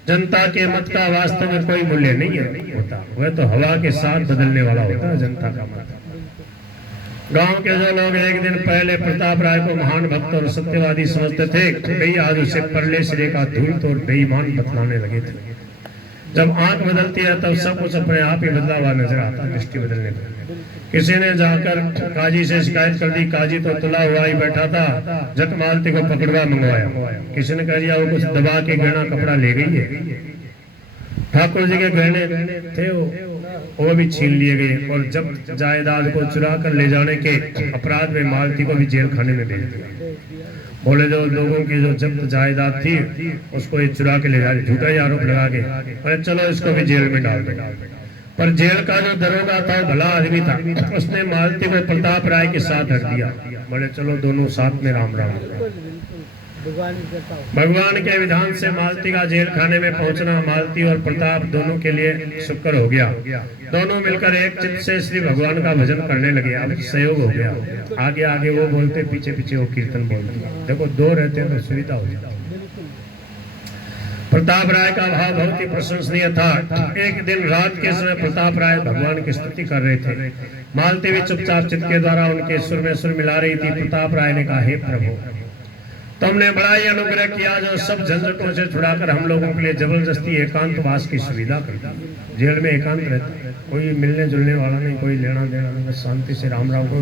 जनता के मत का वास्तव में कोई मूल्य नहीं होता, वह तो हवा के साथ बदलने वाला होता है जनता का मत। गांव के जो लोग एक दिन पहले प्रताप राय को महान भक्त और सत्यवादी समझते थे, कई आज उसे परले सिरे का धूर्त और बेईमान बतलाने लगे थे। जब आंख बदलती है तब सब कुछ अपने आप ही बदला हुआ नजर आता है। दृष्टि बदलने पर किसी ने जाकर काजी से शिकायत कर दी। काजी तो तुला हुआ ही बैठा था, झट मालती को पकड़वा मंगवाया। किसी ने कह दिया वो कुछ दबा के गहना कपड़ा ले गई है। ठाकुर जी के गहने थे वो भी छीन लिए गए और जब जायदाद को चुरा कर ले जाने के अपराध में मालती को भी जेल खाने में भेज दिया। बोले जो लोगों की जो जब्त जायदाद थी उसको ये चुरा के ले जा, झूठा ही आरोप लगा के अरे चलो इसको भी जेल में डाल दे। पर जेल का जो दरोगा था भला आदमी था, उसने मालती को प्रताप राय के साथ हट दिया। बोले चलो दोनों साथ में राम राम। भगवान के विधान से मालती का जेल खाने में पहुंचना मालती और प्रताप दोनों के लिए शुक्र हो गया। दोनों मिलकर एक चित्त से श्री भगवान का भजन करने लगे। अब सहयोग हो गया। आगे आगे वो बोलते, पीछे पीछे वो कीर्तन बोलते। देखो दो रहते हैं तो सुविधा हो जाती। प्रताप राय का भाव बहुत ही प्रशंसनीय था। एक दिन रात के समय प्रताप राय भगवान की स्तुति कर रहे थे। मालती भी चुपचाप चित्त के द्वारा उनके सुर में सुर मिला रही थी। प्रताप राय ने कहा, हे प्रभु, तुमने बड़ा ही अनुग्रह किया जो सब झंझटों से छुड़ाकर हम लोगों के लिए जबरदस्ती एकांतवास की सुविधा कर दी। जेल में एकांत रहता है, कोई मिलने जुलने वाला नहीं, कोई लेना देना नहीं, बस शांति से राम राम करो,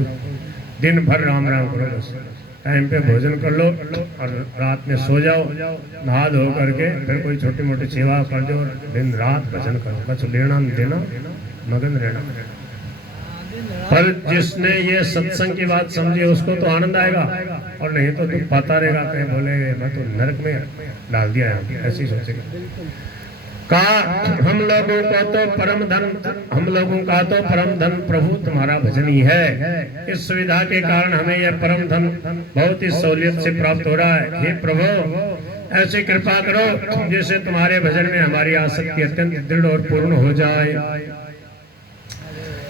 दिन भर राम राम करो, बस टाइम पे भोजन कर लो और रात में सो जाओ, नहा धो करके फिर कोई छोटी मोटी सेवा कर दो और दिन रात भजन करो, बस लेना देना, मगन रहना। पर जिसने ये सत्संग की बात समझी उसको तो आनंद आएगा और नहीं तो दुख पाता रहेगा। कहीं बोले मैं तो नरक में डाल दिया है, ऐसी सोचेगा। हम लोगों को तो परम धन, हम लोगों का तो परम धन प्रभु तुम्हारा भजन ही है। इस सुविधा के कारण हमें यह परम धन बहुत ही सहूलियत से प्राप्त हो रहा है। हे प्रभु, ऐसी कृपा करो जिससे तुम्हारे भजन में हमारी आसक्ति अत्यंत दृढ़ और पूर्ण हो जाए।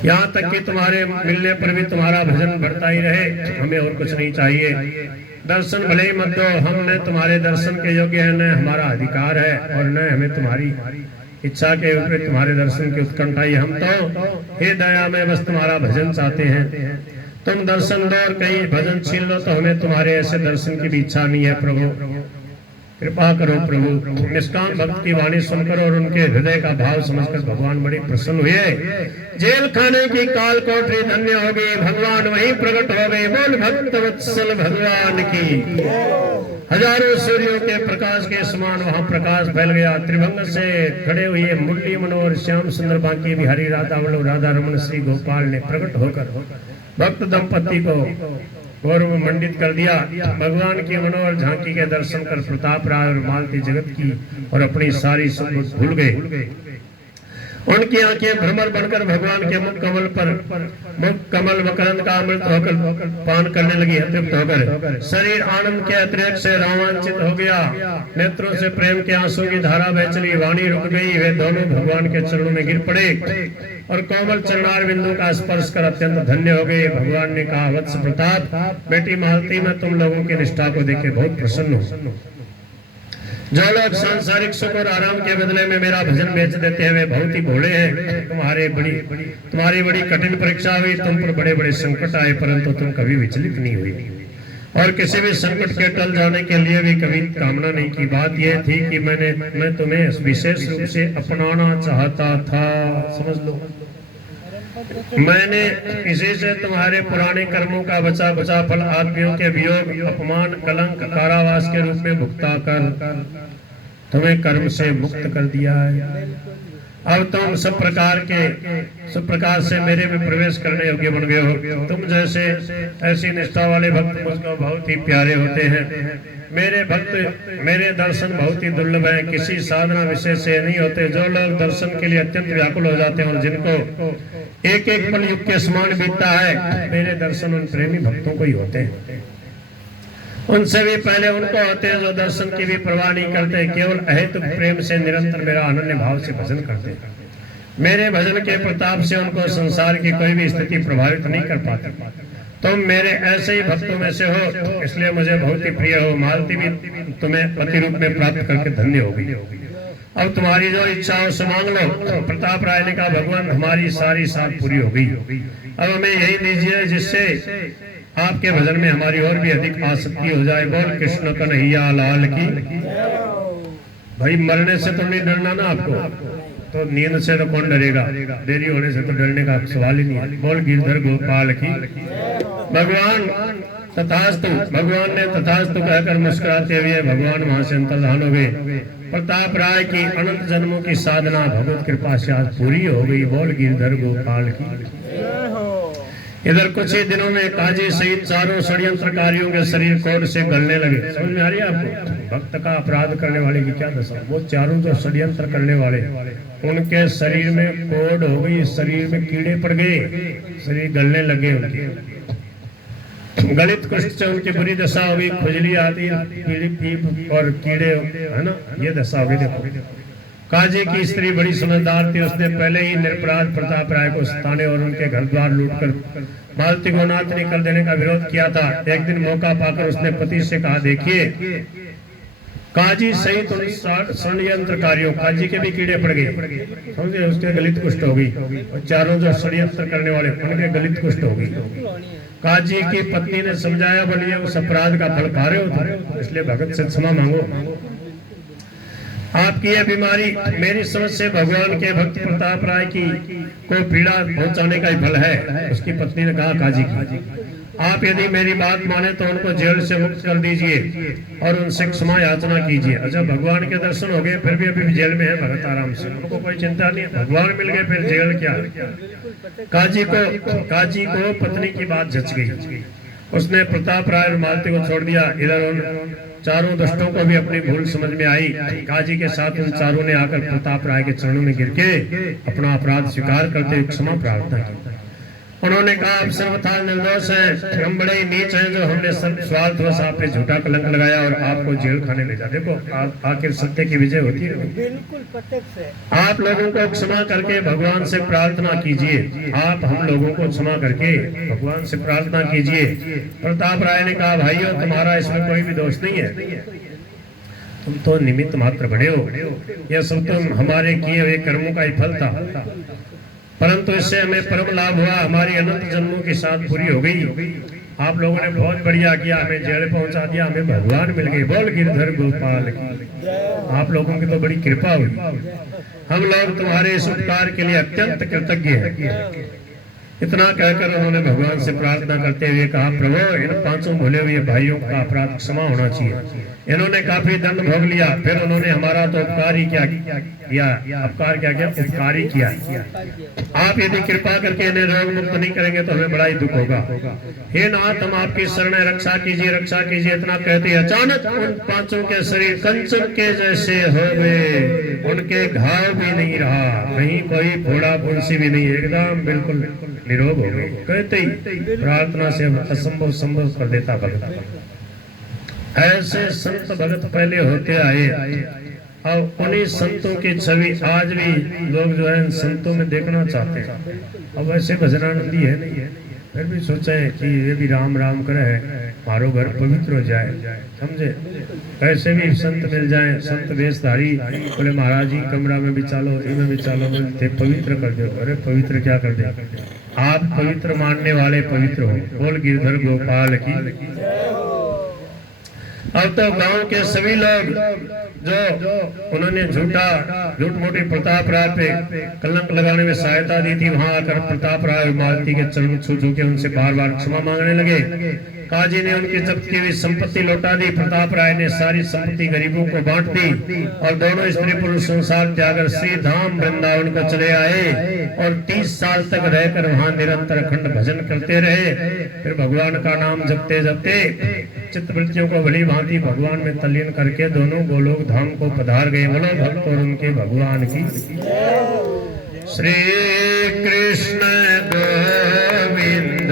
यहाँ तक कि तुम्हारे मिलने पर भी तुम्हारा भजन बढ़ता ही रहे, हमें और कुछ नहीं चाहिए। दर्शन भले ही मत दो, हम न तुम्हारे दर्शन के योग्य है, न हमारा अधिकार है और न हमें तुम्हारी इच्छा के ऊपर तुम्हारे दर्शन की उत्कंठा ही। हम तो हे दया में बस तुम्हारा भजन चाहते हैं। तुम दर्शन दो और कहीं भजन छीन लो तो हमें तुम्हारे ऐसे दर्शन की भी इच्छा नहीं है। प्रभु कृपा करो प्रभु। निष्काम भक्त की वाणी सुनकर और उनके हृदय का भाव समझकर भगवान बड़े प्रसन्न हुए। जेल खाने की काल कोठरी धन्य हो गई, भगवान वहीं प्रकट हो गए। बोल भक्त वत्सल भगवान की। हजारों सूर्यों के प्रकाश के समान वहां प्रकाश फैल गया। त्रिभंग से खड़े हुए मुरली मनोहर श्याम सुंदर बांकी बिहारी राधा वल्लभ राधा रमन श्री गोपाल ने प्रकट होकर भक्त दंपति को गौरव मंडित कर दिया। भगवान की मनोहर झांकी के दर्शन कर प्रताप राय और मालती जगत की और अपनी सारी सुख भूल गए। उनकी आंखें भ्रमर बनकर भगवान के मुख कमल मकरंद का अमृत होकर पान करने लगी। तृप्त होकर शरीर आनंद के अतिरिक्त से रोमांचित हो गया। नेत्रों से प्रेम के आंसू की धारा बह चली। वाणी रुक गई। वे दोनों भगवान के चरणों में गिर पड़े और कोमल चरणार बिंदु का स्पर्श कर अत्यंत धन्य हो गए। भगवान ने कहा, वत्स प्रताप, बेटी मालती, मैं तुम लोगों की निष्ठा को देख के बहुत प्रसन्न हूँ। जो लोग सांसारिक सुख और आराम के बदले में मेरा भजन बेच देते हैं वे बहुत ही भोले हैं। तुम्हारी बड़ी कठिन परीक्षा हुई, तुम पर बड़े बड़े संकट आए, परंतु तुम कभी विचलित नहीं हुई और किसी भी संकट के टल जाने के लिए भी कभी कामना नहीं की। बात यह थी कि मैं तुम्हें विशेष रूप से अपनाना चाहता था, समझ लो। मैंने इसी से तुम्हारे पुराने कर्मों का बचा बचा फल आदमियों के वियोग, अपमान, कलंक, कारावास के रूप में भुगता कर तुम्हें कर्म से मुक्त कर दिया है। अब तुम सब प्रकार से मेरे में प्रवेश करने योग्य बन गए हो। तुम जैसे ऐसी निष्ठा वाले भक्त मुझको बहुत ही प्यारे होते हैं। मेरे दर्शन बहुत ही दुर्लभ है, किसी साधना विशेष से नहीं होते। जो लोग दर्शन के लिए अत्यंत व्याकुल हो जाते हैं और जिनको एक एक पल युग के समान बीतता है, मेरे दर्शन उन प्रेमी भक्तों को ही होते हैं। उनसे भी पहले उनको होते हैं जो दर्शन की भी परवाह नहीं करते, केवल अहेतुक प्रेम से निरंतर मेरा अनन्य भाव से भजन करते हैं। मेरे भजन के प्रताप से उनको संसार की कोई भी स्थिति प्रभावित नहीं कर पाती। तुम मेरे ऐसे ही भक्तों में से हो, इसलिए मुझे बहुत ही प्रिय हो। मालती भी तुम्हें पति रूप में प्राप्त करके धन्य होगी। अब तुम्हारी जो इच्छा हो सो मांग लो। प्रताप राय ने कहा, भगवान हमारी सारी साथ पूरी हो गई, अब हमें यही दीजिए जिससे आपके भजन में हमारी और भी अधिक आसक्ति हो जाए। बोल कृष्ण कन्हैया लाल की। भाई मरने से तो नहीं डरना ना आपको, तो नींद से तो कौन डरेगा, देरी होने से तो डरने का सवाल ही नहीं है। बोल गिरधर गोपाल की। भगवान तथास्तु, भगवान ने तथास्तु कहकर मुस्कुराते हुए भगवान वहां से अंतर्धान हो गए। प्रताप राय की अनंत जन्मों की साधना भगवत कृपा से आज पूरी हो गई। बोल गिरधर गोपाल की। इधर कुछ ही दिनों में काजी सहित चारों षड्यंत्रकारियों के शरीर कोढ़ से गलने लगे। समझ में आ रही है आपको? भक्त का अपराध करने वाले की क्या दशा। वो चारों जो षड्यंत्र करने वाले, उनके शरीर में कोढ़ हो गई, शरीर में कीड़े पड़ गए, शरीर गलने लगे। उनके गलित कुष्ठ से उनकी बुरी दशा हो गई, खुजली आती, पीप और कीड़े, है ना, ये दशा हो गई। देखो काजी की स्त्री बड़ी समझदार थी, उसने पहले ही निरपराध प्रताप राय को सताने और उनके घर द्वार लूटकर मालती को नातनी कर देने का विरोध किया था। एक दिन मौका पाकर उसने पति से कहा, देखिए काजी सहित उन षड्यंत्रकारियों, काजी के भी कीड़े पड़ गए, समझे, उसके गलित कुष्ठ हो गई और चारों जो षड्यंत्र करने वाले उनके गलित कुष्ठ हो गई। काजी की पत्नी ने समझाया, बोलिए उस अपराध का फल पा रहे हो, इसलिए भगत से क्षमा मांगो। आपकी यह बीमारी मेरी समझ से भगवान के भक्त प्रताप राय की को पीड़ा पहुंचाने का ही फल है। उसकी पत्नी ने कहा, काजी की आप यदि मेरी बात माने तो उनको जेल से मुक्त कर दीजिए और उनसे क्षमा याचना कीजिए। अच्छा, भगवान के दर्शन हो गए, फिर भी अभी जेल में है भगत आराम से, उनको कोई चिंता नहीं है, भगवान मिल गए, फिर जेल क्या। काजी को पत्नी की बात जच गई। उसने प्रताप राय और मालती को छोड़ दिया। इधर उन चारों दुष्टों को भी अपनी भूल समझ में आई। काजी के साथ उन चारों ने आकर प्रताप राय के चरणों में गिर के अपना अपराध स्वीकार करते हुए क्षमा प्रार्थना की। उन्होंने कहा, आप सर्वथा निर्दोष हैं, हम बड़े ही नीच हैं जो हमने स्वार्थवश आप पे झूठा कलंक लगाया और आपको जेल खाने ले जा। देखो आखिर सत्य की विजय होती है। बिल्कुल प्रत्यक्ष है। आप लोगों को क्षमा करके भगवान से प्रार्थना कीजिए। आप हम लोगों को क्षमा करके भगवान से प्रार्थना कीजिए। प्रताप राय ने कहा, भाइयों तुम्हारा इसमें कोई भी दोष नहीं है, तुम तो निमित्त मात्र बड़े हो, यह सब तुम हमारे किए हुए कर्मों का ही फल था, परंतु इससे हमें परम लाभ हुआ, हमारी अनंत जन्मों की साथ पूरी हो गई। आप लोगों ने बहुत बढ़िया किया, हमें जेल पहुंचा दिया, हमें भगवान मिल गए। बोल गिरधर गोपाल की। आप लोगों की तो बड़ी कृपा हुई, हम लोग तुम्हारे इस उपकार के लिए अत्यंत कृतज्ञ हैं। इतना कहकर उन्होंने भगवान से प्रार्थना करते हुए कहा, प्रभु इन पांचों भूले हुए भाइयों का अपराध क्षमा होना चाहिए। इन्होंने काफी दंड भोग लिया, फिर उन्होंने हमारा तो उपकार ही किया, उपकार क्या किया, उपकार ही किया। आप यदि कृपा करके इन्हें रोग मुक्त नहीं करेंगे तो हमें बड़ा ही दुख होगा। हे नाथ, हम आपकी शरण रक्षा कीजिए, रक्षा कीजिए। इतना कहते ही अचानक उन पांचों के शरीर कंचन के जैसे हो गए, उनके घाव भी नहीं रहा, कहीं कोई फोड़ा फुंसी भी नहीं, एकदम बिल्कुल निरोग हो गए। कहते ही प्रार्थना से असंभव संभव कर देता भगत। ऐसे संत भगत पहले होते आए और उन्हीं संतों की छवि आज भी लोग जो है संतों में देखना चाहते हैं। अब वैसे भजनानंदी है नहीं है, फिर भी सोचे कि ये भी राम राम करे मारो घर पवित्र हो जाए, समझे। ऐसे भी संत मिल जाए, संत वेशधारी, बोले महाराज जी कमरा में भी चालो, इनमें भी चालो, बोलते पवित्र कर दो। अरे पवित्र क्या कर दे, आप पवित्र मानने वाले पवित्र हो। बोल गिरधर गोपाल की। अब तो गांव के सभी लोग जो उन्होंने झूठ मोटी प्रताप राय पे कलंक लगाने में सहायता दी थी, वहां आकर प्रताप राय मालती के चरण छू छू के उनसे बार बार क्षमा मांगने लगे। काजी ने उनकी जब्त की हुई संपत्ति लौटा दी। प्रताप राय ने सारी संपत्ति गरीबों को बांट दी और दोनों स्त्री पुरुष संसार त्यागर श्री धाम वृंदावन को चले आए और 30 साल तक रहकर वहां निरंतर अखंड भजन करते रहे। फिर भगवान का नाम जपते जपते चित्तवृत्तियों को भली भांति भगवान में तल्लीन करके दोनों गोलोक धाम को पधार गए। बोलो भक्त और उनके भगवान की। श्री कृष्ण गोविंद